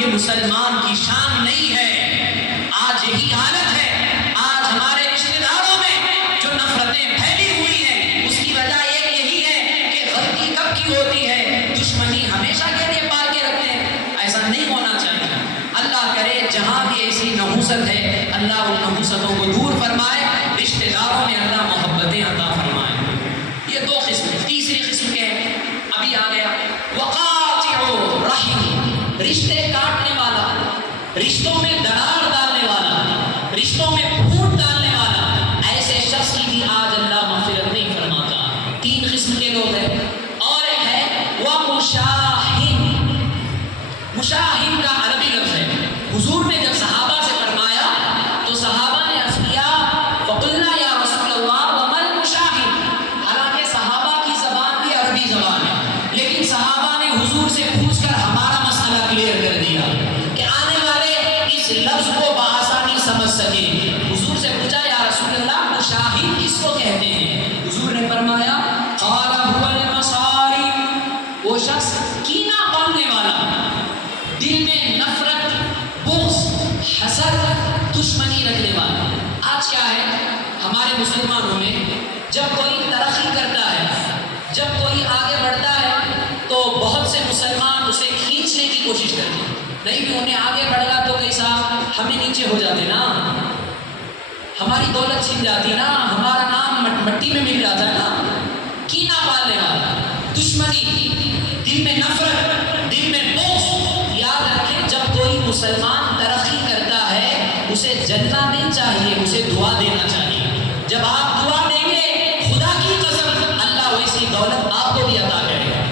یہ مسلمان کی شان نہیں ہے۔ آج یہی حالت ہے، آج ہمارے رشتہ داروں میں جو نفرتیں پھیلی ہوئی ہیں، اس کی وجہ ایک یہی ہے کہ غلطی کب کی ہوتی ہے، دشمنی ہمیشہ کے لیے پال کے رکھتے ہیں۔ ایسا نہیں ہونا چاہیے۔ اللہ کرے جہاں بھی ایسی نحوست ہے، اللہ ان نحوستوں کو دور فرمائے، رشتہ داروں میں اللہ محبتیں عطا فرمائے۔ یہ دو قسم۔ تیسری قسم کے مشاہن، مشاہن کا عربی لفظ ہے. حضور نے جب صحابہ سے فرمایا تو صحابہ نے عرض کیا فقلنا یا رسول اللہ وما المشاہن. حالانکہ صحابہ کی زبان بھی عربی زبان ہے، لیکن صحابہ نے حضور سے پوچھ کر ہمارا مسئلہ کلیئر کر دیا کہ آنے والے اس لفظ کو بآسانی سمجھ سکیں. حضور سے پوچھا یا رسول اللہ مشاہن کس کو کہتے ہیں؟ حضور نے فرمایا قال هو المصاری، وہ شخص کینہ باندھنے والا، دل میں نفرت، بغض، حسد، دشمنی رکھنے والا. آج کیا ہے ہمارے مسلمانوں میں، جب کوئی ترقی کرتا ہے، جب کوئی آگے بڑھتا ہے تو بہت سے مسلمان اسے کھینچنے کی کوشش کرتے ہیں. نہیں بھی انہیں آگے بڑھ گا تو کیسا ہمیں نیچے ہو جاتے نا، ہماری دولت چھن جاتی نا، ہمارا نام مٹی میں مل جاتا ہے نا. کینہ پالنے والا، دشمنی، دل میں نفرت، دل میں بغض. یاد رکھیں جب کوئی مسلمان ترقی کرتا ہے اسے جلنا نہیں چاہیے، اسے دعا دینا چاہیے. جب آپ دعا دیں گے خدا کی قسم اللہ ویسی دولت آپ کو بھی عطا کرے گا.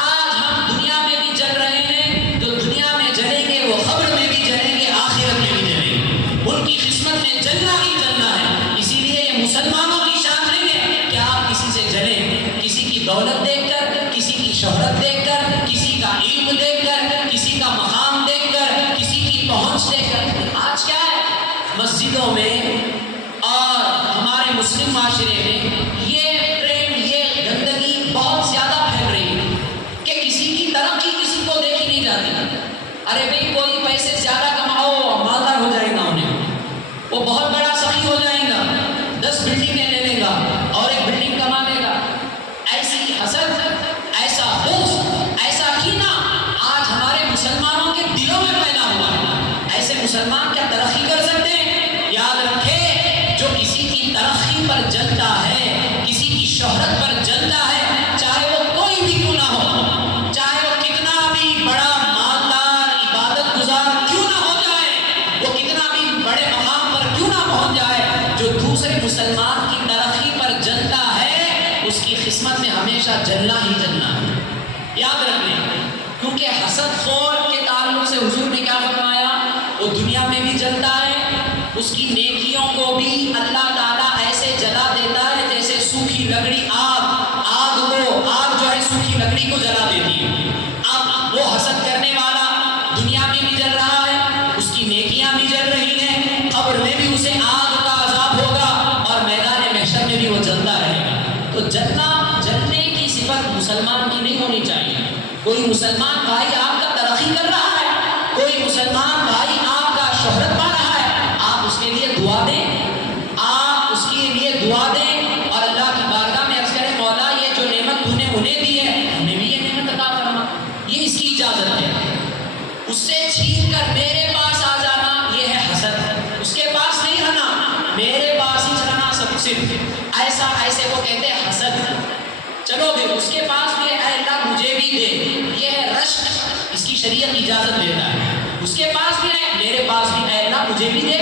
آج ہم دنیا میں بھی جل رہے ہیں، جو دنیا میں جلیں گے وہ قبر میں بھی جلیں گے، آخرت میں بھی جلیں گے. ان کی قسمت میں جلنا ہی جلنا ہے. اسی لیے یہ مسلمانوں کی شان نہیں ہے کہ آپ کسی سے جلیں، کسی کی دولت دیکھ کر، کسی کی شہرت دیکھ کر، کسی کا علم دیکھ کر، کسی کا مقام دیکھ کر، کسی کی پہنچ دیکھ کر. آج کیا ہے مسجدوں میں اور ہمارے مسلم معاشرے میں یہ ٹرینڈ، یہ گندگی بہت زیادہ پھیل رہی ہے کہ کسی کی ترقی کسی کو دیکھی نہیں جاتی. ارے بھائی کوئی پیسے زیادہ کماؤ مالدار ہو جائے گا، انہیں وہ بہت بڑا سخی ہو جائے گا، 10 بلڈنگیں لے لے گا اور ایک بلڈنگ کما لے گا. ایسی حسد، ایسا بغض، ایسا کینہ آج ہمارے مسلمانوں کے دلوں میں پیدا ہوا ہے. ایسے مسلمان کیا ترقی کر سکتے ہیں؟ یاد رکھے جو کسی کی ترقی پر جلتا ہے، کسی کی شہرت پر جلتا ہے، چاہے وہ کوئی بھی کیوں نہ ہو، چاہے وہ کتنا بھی بڑا مالدار عبادت گزار کیوں نہ ہو جائے، وہ کتنا بھی بڑے مقام پر کیوں نہ پہنچ جائے، جو دوسرے مسلمان کی ترقی پر جلتا ہے اس کی قسمت میں ہمیشہ جلنا ہی جلنا ہے. یاد رکھ لیں، کیونکہ حسد خور کے تعلق سے حضور نے کیا فرمایا؟ وہ دنیا میں بھی جلتا ہے، اس کی نیکیوں کو بھی اللہ تعالیٰ ایسے جلا دیتا ہے جیسے سوکھی لکڑی آگ جو ہے سوکھی لکڑی کو جلا دیتی ہے. اب وہ حسد کرنے والا دنیا میں بھی جل رہا ہے، اس کی نیکیاں بھی جل رہی ہیں، قبر میں بھی اسے آگ کا عذاب ہوگا اور میدان محشر میں بھی وہ جلتا رہے گا. تو جلنے کی صفت مسلمان کی نہیں ہونی چاہیے. کوئی مسلمان بھائی آپ کا ترقی کر رہا ہے، کوئی مسلمان بھائی آپ کا شہرت پا رہا ہے، آپ اس کے لیے دعا دیں، آپ اس کے لیے دعا دیں اور اللہ کی بارگاہ میں عرض کریں مولا یہ جو نعمت تو نے انہیں دی ہے ہمیں بھی یہ نعمت عطا فرما. یہ اس کی اجازت ہے. اس سے چھین کر میرے پاس آ جانا یہ ہے حسد. اس کے پاس نہیں رہنا، میرے پاس ہی رہنا سب صرف ایسے کو کہتے ہیں حسد. چلو پھر اس کے پاس بھی اے اللہ مجھے بھی دے، یہ ہے رشک. اس کی شریعت اجازت دیتا ہے. اس کے پاس بھی ہے، میرے پاس بھی اے اللہ مجھے بھی دے،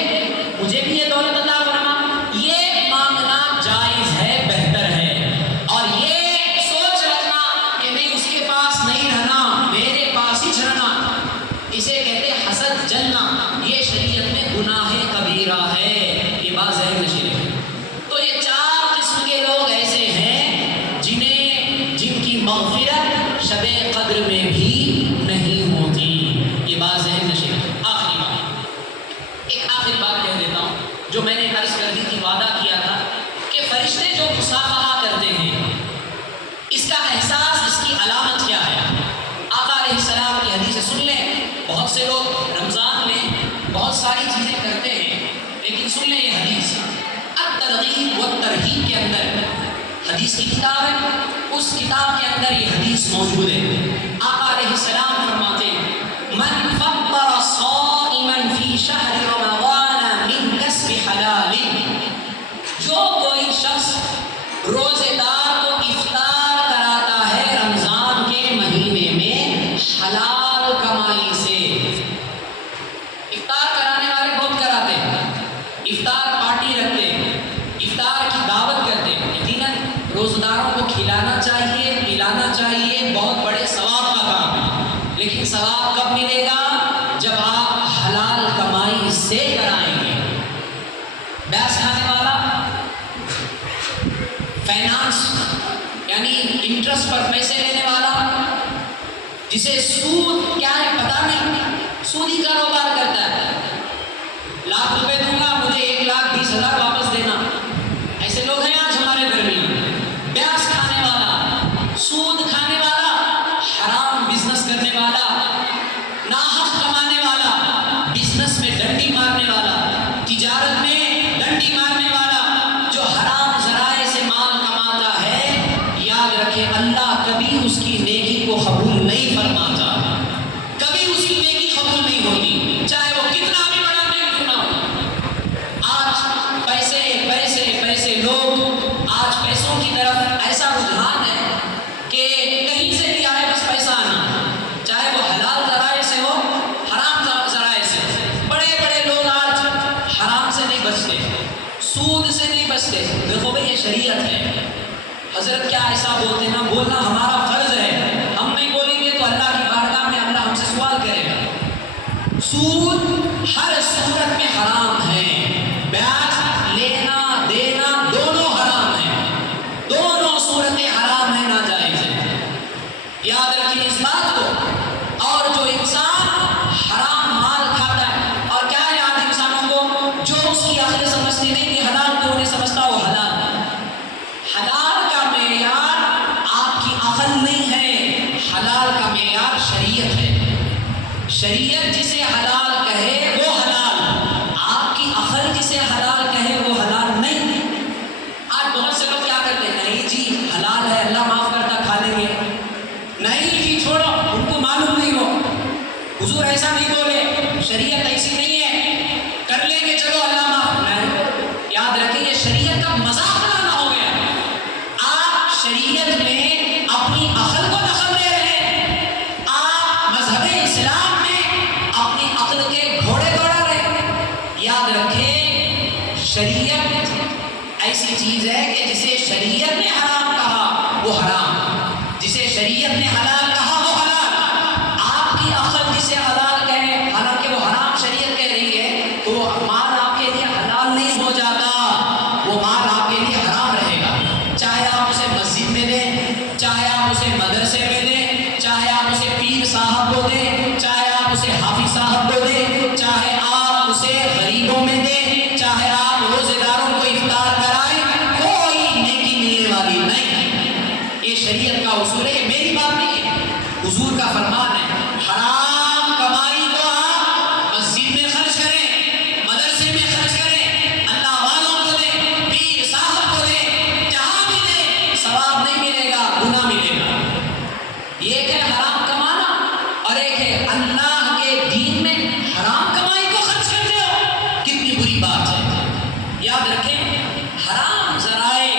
مجھے بھی یہ دولت عطا فرما. یہ مانگنا جائز ہے، بہتر ہے. اور یہ سوچ رکھنا کہ نہیں اس کے پاس نہیں رہنا، میرے پاس ہی رہنا، اسے کہتے ہیں حسد، جلنا. یہ شریعت میں گناہ کبیرہ ہے. یہ بات ذہن نشین ہے. تو یہ 4 قسم کے لوگ ایسے ہیں جن کی مغفرت شب قدر میں بھی نہیں ہوتی. یہ بات ذہن نشین. آخری بات کہہ دیتا ہوں جو میں نے عرض کر دی تھی، وعدہ کیا تھا کہ فرشتے جو مصافحہ کرتے ہیں اس کا احساس، اس کی علامت کیا ہے؟ آقا علیہ السلام کی حدیث سن لیں. بہت سے لوگ رمضان میں بہت ساری چیزیں کرتے ہیں، لیکن سن لیں یہ حدیث الترغیب والترہیب کے اندر حدیث کی کتاب ہے، اس کتاب کے اندر یہ حدیث موجود ہے. آقا علیہ السلام فرماتے ہیں من فطر صائما فی شہر رمضان من کسب حلال، جو کوئی شخص روزے دار کو افطار کراتا ہے رمضان کے مہینے میں حلال کمائی سے. افطار کرانے والے بہت کراتے ہیں، افطار پارٹی رکھتے ہیں، افطار کی دعوت کرتے ہیں. یقیناً روزداروں کو کھلانا چاہیے، پلانا چاہیے، بہت بڑے ثواب کا فائنانس یعنی انٹرسٹ پر پیسے لینے والا، جسے سود کیا ہے پتہ نہیں، سودی کاروبار کرتا ہے، لاکھ روپے دوں گا مجھے 1,20,000 واپس دینا، ایسے لوگ ہیں آج ہمارے درمیان۔ بیاس کھانے والا، سود کھانے والا، حرام بزنس کرنے والا، ناحق کمانے والا، بزنس میں ڈنڈی مارنے والا، تجارت میں ڈنڈی مارنے والا، جو حرام ذرائع سے مال کماتا ہے، یاد رکھے اللہ کبھی اس کی نیکی کو قبول نہیں فرماتا، کبھی اس کی نیکی قبول نہیں ہوتی، چاہے وہ کتنا بھی بڑا نیک کیوں نہ ہو۔ آج پیسے پیسے پیسے، لوگ آج پیسوں کی طرف ایسا رجحان ہے کہ کہیں سے بھی آئے بس پیسہ آنا، چاہے وہ حلال ذرائع سے ہو حرام ذرائع سے۔ بڑے بڑے لوگ آج حرام سے نہیں بچتے، سود سے نہیں بچتے۔ دیکھو بھئی یہ شریعت ہے، حضرت کیا ایسا بولتے نا، بولنا ہمارا فرض ہے، ہم نہیں بولیں گے تو اللہ کی بارگاہ میں اللہ ہم سے سوال کرے گا۔ سود ہر صورت میں حرام ہے، بیاج لینا دینا دونوں حرام ہیں، دونوں صورتیں حرام ہیں، ناجائز ہیں، یاد رکھیں اس بات کو۔ اور جو انسان حرام مال کھاتا ہے، اور کیا ہے آج انسانوں کو جو اس کی عقل سمجھتی نہیں کہ حلال کو انہیں سمجھتا وہ حلال ہے۔ حلال کا معیار آپ کی عقل نہیں ہے، حلال کا معیار شریعت ہے، شریعت جسے حلال کہے وہ حلال، آپ کی عقل جسے حلال کہے وہ حلال نہیں۔ آج بہت سے لوگ کیا کرتے ہیں، نہیں جی حلال ہے اللہ معاف کرتا کھا لیں گے، نہیں جی چھوڑو ان کو معلوم نہیں ہو، حضور ایسا نہیں بولے، شریعت ایسی نہیں ہے، کر لیں گے چلو اللہ معاف نہیں۔ یاد رکھیں یہ شریعت کا مذاق بنانا ہو گیا، آپ شریعت میں اپنی عقل کو دخل دے رہے ہیں، آپ مذہب اسلام میں اپنی عقل کے گھوڑے دوڑا رہے ہیں۔ یاد رکھیں شریعت ایسی چیز ہے کہ جسے شریعت نے حرام کہا وہ حرام، جسے شریعت نے حلال کہا وہ حلال۔ آپ کی عقل جسے حلال کہے حالانکہ وہ حرام شریعت کہہ رہی ہے، تو وہ مال آپ کے لیے حلال نہیں ہو جاتا، وہ مال آپ کے لیے حرام رہے گا، چاہے آپ اسے مسجد میں دیں، چاہے آپ اسے مدرسے میں دیں، چاہے آپ اسے پیر صاحب کو دیں، چاہے آپ اسے حافظ صاحب کو دیں، چاہے آپ اسے غریبوں میں دیں، چاہے آپ روزے داروں کو افطار کرائیں، کوئی نیکی ملنے والی نہیں۔ یہ شریعت کا اصول ہے، یہ میری بات نہیں ہے، حضور کا فرمان ہے۔ حرام کمائی کو آپ مسجد میں خرچ کریں، مدرسے میں خرچ کریں، اللہ والوں کو دیں، پیر صاحب کو دیں، جہاں بھی دیں ثواب نہیں ملے گا، گناہ ملے گا۔ یہ ایک ہے حرام کمانا، اور ایک ہے اللہ کے دین میں حرام کمائی کو خرچ کرتے ہو، کتنی بری بات ہے۔ یاد رکھیں حرام ذرائع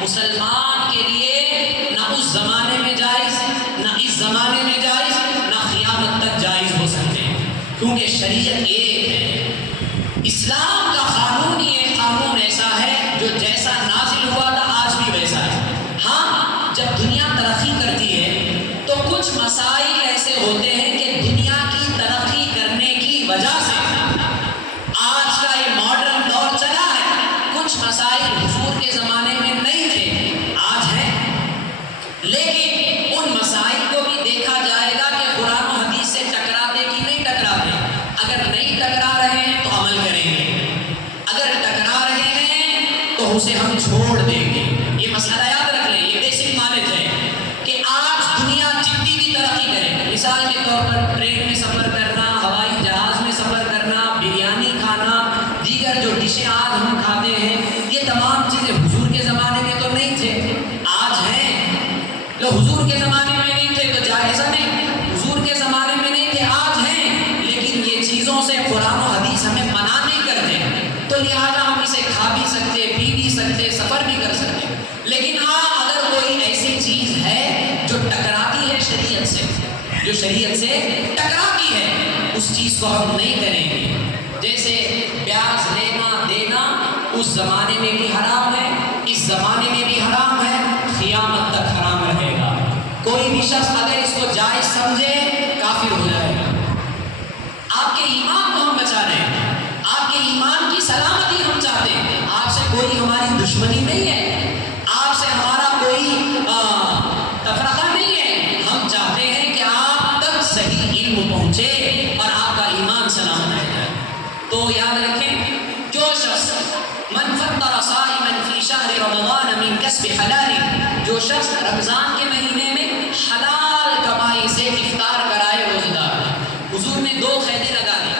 مسلمان کے لیے نہ اس زمانے میں جائز، نہ اس زمانے میں جائز، نہ قیامت تک جائز ہو سکتے ہیں، کیونکہ شریعت ایک ہے۔ اسلام کا قانون یہ قانون ایسا ہے جو جیسا نازل ہوا تھا آج بھی ویسا ہے۔ ہاں جب دنیا ترقی کرتی ہے تو کچھ مسائل ایسے ہوتے ہیں کہ دنیا کی ترقی کرنے کی وجہ سے آج کا یہ ماڈرن دور چلا ہے، کچھ مسائل حضور کے زمانے میں نہیں تھے آج ہیں، لیکن ان مسائل کو بھی دیکھا جائے گا کہ قرآن و حدیث سے ٹکراتے کہ نہیں ٹکراتے۔ اگر نہیں ٹکرا رہے ہیں تو عمل کریں گے، اگر ٹکرا رہے ہیں تو اسے ہم چھوڑ دیں گے۔ یہ مسئلہ یاد رکھ لیں، یہ بیسک نالج ہے کہ آج دنیا جتنی بھی ترقی کرے، مثال کے طور پر ٹرین میں سفر کرنا، ہوائی جہاز میں سفر کرنا، بریانی کھانا، دیگر جو ڈشیں آج ہم کھاتے ہیں، یہ تمام چیزیں حضور کے زمانے میں تو نہیں تھے، آج ہیں۔ تو حضور کے زمانے میں نہیں تھے تو جائزہ نہیں، حضور کے زمانے میں نہیں تھے آج ہیں، لیکن یہ چیزوں سے قرآن و حدیث ہمیں منع نہیں کرتے، تو لہٰذا ہم اسے کھا بھی سکتے، پی بھی سکتے، سفر بھی کر سکتے۔ لیکن ہاں اگر کوئی ایسی چیز ہے جو ٹکراتی ہے شریعت سے، جو شریعت سے ٹکراتی ہے، اس چیز کو ہم نہیں کریں گے۔ جیسے بیاج لینا دینا اس زمانے میں بھی حرام ہے، اس زمانے میں بھی حرام ہے، قیامت تک حرام رہے گا۔ کوئی بھی شخص اگر اس کو جائز سمجھے کافر ہو جائے گا۔ آپ کے ایمان کو ہم بچا رہے ہیں، آپ کے ایمان کی سلامتی ہم چاہتے ہیں، آپ سے کوئی ہماری دشمنی نہیں ہے، آپ سے من کسب حلال، جو شخص رمضان کے مہینے میں حلال کمائی سے افطار کرائے روزے دار۔ حضور نے دو قیدیں لگا دی،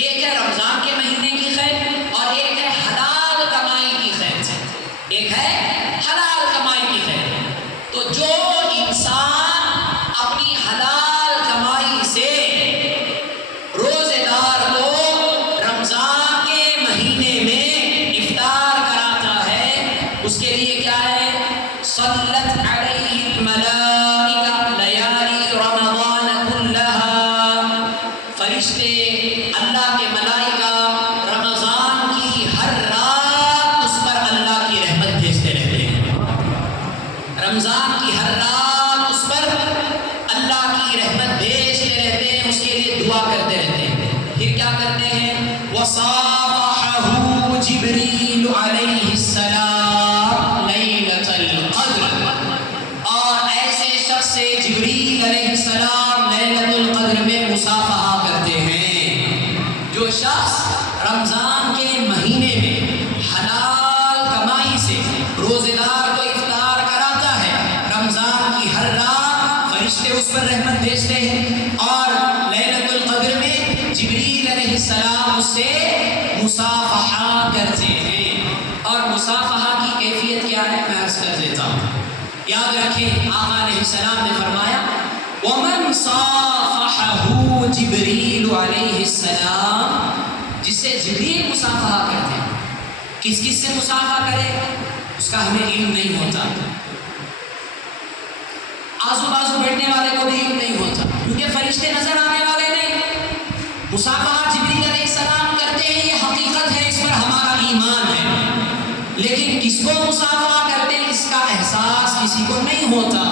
ایک ہے رمضان کے مہینے کی قید اور ایک ہے حلال کمائی کی قید سے، ایک ہے حلال کمائی کی قید۔ تو جو انسان اپنی حلال کمائی سے روزے دار کو رمضان کے مہینے میں افطار کراتا ہے، اس کے لیے کیا ہے؟ صلت علیہ الملائکہ لیالی رمضان کلہا، فرشتے اللہ کے ملائکہ رمضان کی ہر رات اس پر اللہ کی رحمت بھیجتے رہتے ہیں، رمضان کی ہر رات اس پر اللہ کی رحمت بھیجتے رہتے ہیں، اس کے لیے دعا کرتے رہتے ہیں۔ پھر کیا کرتے ہیں؟ وصافحہ جبریل علیہ السلام لیلۃ القدر، اور ایسے شخص سے جبریل علیہ السلام لیلۃ القدر میں مصافحہ کرتے ہیں۔ جو شخص رمضان کے مہینے میں حلال کمائی سے روزے دار کو افطار کراتا ہے، رمضان کی ہر رات فرشتے اس پر رحمت بھیجتے ہیں، اور لیلۃ القدر میں جبریل علیہ السلام اس سے مصافحہ کرتے ہیں۔ اور مصافحہ کی کیفیت کیا ہے میں عرض کر دیتا ہوں، یاد رکھیں آقا علیہ السلام نے فرمایا وَمَنْ صَافَحَهُ جِبْرِيلُ علیہ السلام، جس سے جبریل مصافحہ کرتے ہیں۔ کس کس سے مصافحہ کرے اس کا ہمیں علم نہیں ہوتا، آزو بازو بیٹھنے والے کو بھی علم نہیں ہوتا، کیونکہ فرشتے نظر آنے والے نہیں۔ مصافحہ جبریل علیہ السلام کرتے ہیں، یہ حقیقت ہے، اس پر ہمارا ایمان ہے، لیکن کس کو مصافحہ کرتے ہیں اس کا احساس کسی کو نہیں ہوتا۔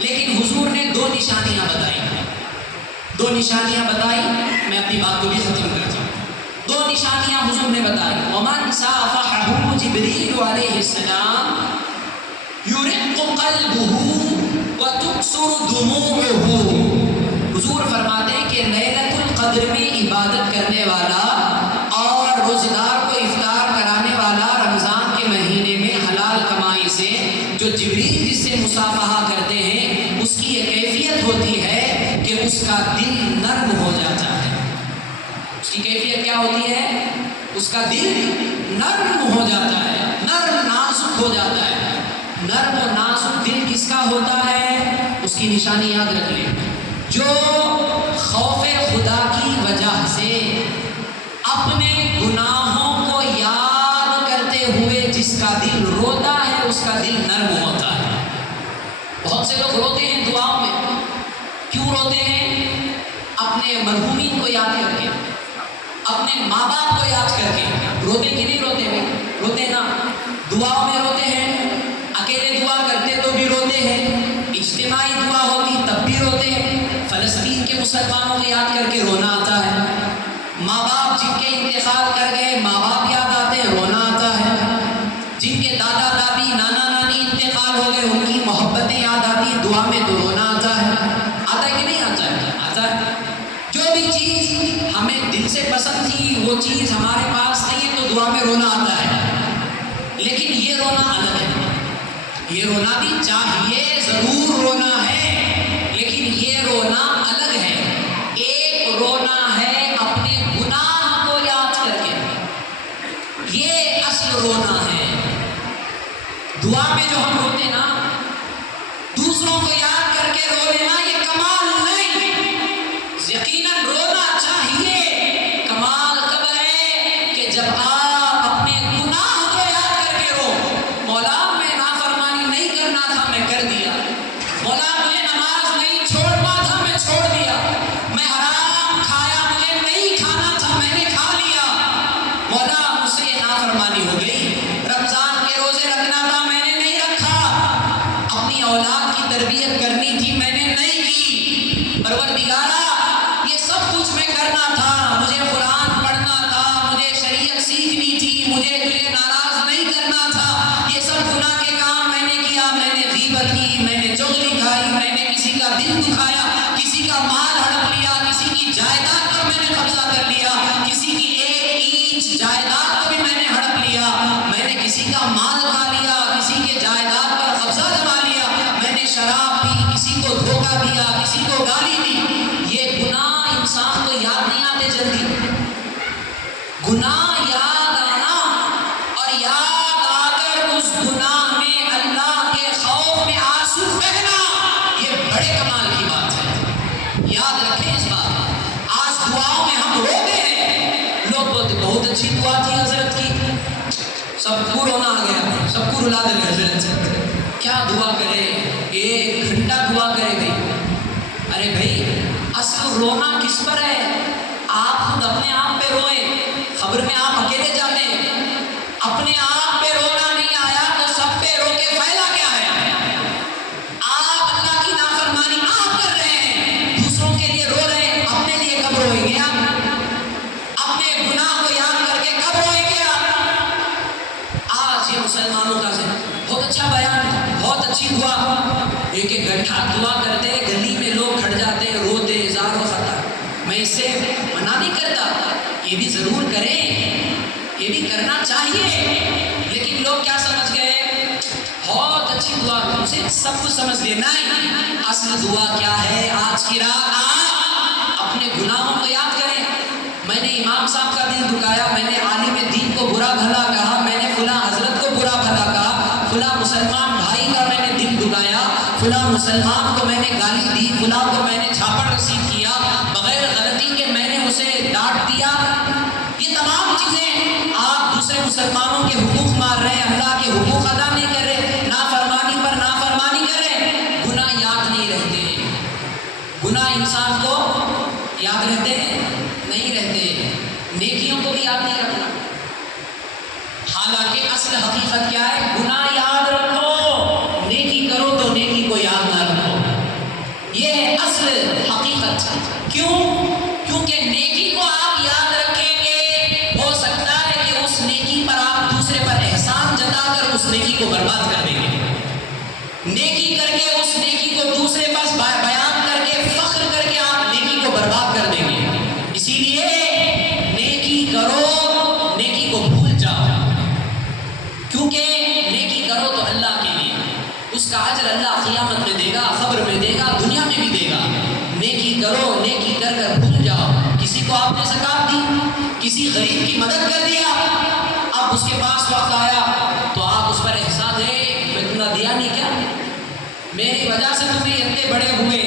لیکن حضور نے دو نشانیاں بتائی، دو نشانیاں بتائی، میں اپنی بات کو بھی ختم کرتا ہوں۔ دو نشانیاں حضور نے بتائی، وَمَنْ صَافَحَهُ جِبْرِيلُ علیہ السلام يُرِقُّ قَلْبُهُ وَتُقْصُرُ دُمُوعُهُ۔ حضور فرماتے ہیں کہ لیلۃ القدر میں عبادت کرنے والا اور روزے دار کو افطار کرانے والا رمضان کے مہینے میں حلال کمائی سے جو جبریل جس سے مصافحہ کرتے ہیں، اس کی یہ کیفیت ہوتی ہے کہ اس کا دل نرم ہو جاتا ہے۔ اس کی کیفیت کیا ہوتی ہے؟ اس کا دل نرم ہو جاتا ہے، نرم نازک ہو جاتا ہے۔ نرم و نازک دل کس کا ہوتا ہے؟ اس کی نشانی یاد رکھ لیں، جو خوف خدا کی وجہ سے اپنے گناہوں کو یاد کرتے ہوئے جس کا دل روتا ہے اس کا دل نرم ہوتا ہے۔ بہت سے لوگ روتے ہیں دعاؤں میں، کیوں روتے ہیں؟ اپنے مرحومین کو یاد کر کے، اپنے ماں باپ کو یاد کر کے روتے کہ نہیں روتے ہیں؟ روتے نا، دعاؤں میں روتے ہیں، اکیلے دعا کرتے تو بھی روتے ہیں، اجتماعی دعا ہوتی تب بھی روتے ہیں۔ فلسطین کے مسلمانوں کو یاد کر کے رونا آتا ہے، ماں باپ جن کے انتقال کر گئے ماں باپ یاد آتے ہیں، رونا آتا ہے، جن کے دادا دادی نانا نانی انتقال ہو گئے ان کی محبتیں یاد آتی ہیں، دعا میں تو رونا آتا ہے۔ آتا ہے کہ نہیں آتا ہے؟ آتا ہے۔ جو بھی چیز ہمیں دل سے پسند تھی وہ چیز ہمارے پاس نہیں ہے تو دعا میں رونا آتا ہے، لیکن یہ رونا الگ ہے۔ یہ رونا بھی چاہیے، ضرور رونا ہے، لیکن یہ رونا الگ ہے۔ ایک رونا ہے اپنے گناہ کو یاد کر کے، یہ اصل رونا ہے۔ دعا میں جو ہم روتے نا، دوسروں کو یاد کر کے رو لینا یہ کمال نہیں، یقیناً رونا چاہیے۔ کمال کب ہے کہ جب آپ اپنے گناہ کو یاد کر کے رو، مولا میں نافرمانی نہیں کرنا تھا میں کر دیا، مولا مجھے نماز نہیں چھوڑنا تھا میں چھوڑ دیا، میں حرام کھایا مجھے نہیں کھانا تھا میں نے کھا لیا، مولا مجھ سے یہ نافرمانی ہو گئی، رمضان کے روزے رکھنا تھا میں نے نہیں رکھا، اپنی اولاد کی تربیت کرنی تھی میں نے نہیں کی، پروردگارا یہ سب کچھ میں کرنا تھا، مجھے قرآن پڑھنا تھا، مجھے شریعت سیکھنی تھی، مجھے تجھے ناراض نہیں کرنا تھا، یہ سب گناہ کے کام میں نے کیا، میں نے غیبت کی، میں نے چغلی کھائی، میں نے کسی کا دل دکھایا، کسی کا مال ہڑپ لیا، کسی کی جائیداد پر میں نے قبضہ کر لیا، کسی کی ایک اینچ جائیداد کو بھی میں نے ہڑپ لیا، میں نے کسی کا مال کھا لیا، کسی کے جائیداد دیا، کسی کو گالی دی، یہ گناہ انسان کو یاد نہیں آتے جلدی. گناہ یاد آنا اور یاد آ کر اس گناہ میں اللہ کے خوف میں آنسو بہنا، یہ بڑے کمال کی بات ہے. یاد رکھیں اس بات. آج دعاؤں میں ہم روتے ہیں، لوگ بولتے بہت اچھی دعا تھی حضرت کی، سب کو رونا آ گیا، سب کو رلا دیں حضرت سے. کیا دعا کرے، 1 گھنٹہ دعا کرے گئی. ارے بھائی اصل رونا کس پر ہے؟ آپ خود اپنے آپ پہ روئے. خبر میں آپ اکیلے جاتے ہیں، اپنے آپ پہ رونا نہیں آیا تو سب پہ رو کے فائدہ کیا ہے؟ آپ اللہ کی نافرمانی آپ کر رہے ہیں، دوسروں کے لیے رو رہے ہیں، اپنے لیے کب روئیں گے آپ؟ اپنے گناہ کو یاد کر کے کب روئیں گے آپ؟ آج یہ مسلمانوں کا بہت اچھا بیان، بہت اچھی دعا، 1 گھنٹہ دعا کرتے، گلی میں لوگ کھڑ جاتے، روتے، اظہار و خطا. میں اس سے منع نہیں کرتا، یہ بھی ضرور کریں، یہ بھی کرنا چاہیے. لیکن لوگ کیا سمجھ گئے؟ بہت اچھی دعا، تم سے سب کچھ سمجھ گئے. نہیں، اصل دعا کیا ہے؟ آج کی رات آپ اپنے گناہوں کو یاد کریں. میں نے امام صاحب کا دل دکھایا، میں نے عالم دین کو برا بھلا کہا، میں نے فلاں حضرت کو برا بھلا کہا، فلاں مسلمان بھائی کا میں نے دل دکھایا، فلاں مسلمان کو میں نے گالی دی، فلاں کو میں نے جھاپڑ رسید کیا، بغیر غلطی کے میں نے اسے ڈانٹ دیا. یہ تمام چیزیں آپ دوسرے مسلمانوں کے حقوق مار رہے ہیں، اللہ کے حقوق ادا نہیں کر رہے، نافرمانی پر نافرمانی کر رہے ہیں. گناہ یاد نہیں رہتے، گناہ انسان کو یاد رہتے ہیں نہیں رہتے. نیکیوں کو بھی یاد نہیں رکھنا. حالانکہ اصل حقیقت کیا ہے؟ گناہ یاد رکھو، نیکی کرو تو نیکی کو یاد نہ رکھو. یہ ہے اصل حقیقت. کیوں؟ کیونکہ نیکی کو آپ یاد رکھیں گے، ہو سکتا ہے کہ اس نیکی پر آپ دوسرے پر احسان جتا کر اس نیکی کو برباد کر دیں گے. نیکی کر کے اس نیکی کو دوسرے پاس بیان کر کے فخر کر کے آپ نیکی کو برباد کر دیں گے. اسی لیے نیکی کرو، نیکی کو بھول جاؤ. کیونکہ نیکی کرو تو اللہ کے لیے، اس کا اجر اللہ قیامت میں دے گا، قبر میں دے گا، دنیا میں بھی دے گا. نیکی کرو، نیکی کر کر بھول جاؤ. کسی کو آپ نے زکات دی، کسی غریب کی مدد کر دیا، اب اس کے پاس وقت آیا تو آپ اس پر احسان ہے، میں تمہیں دیا نہیں کیا؟ میری وجہ سے تمہیں اتنے بڑے ہوئے،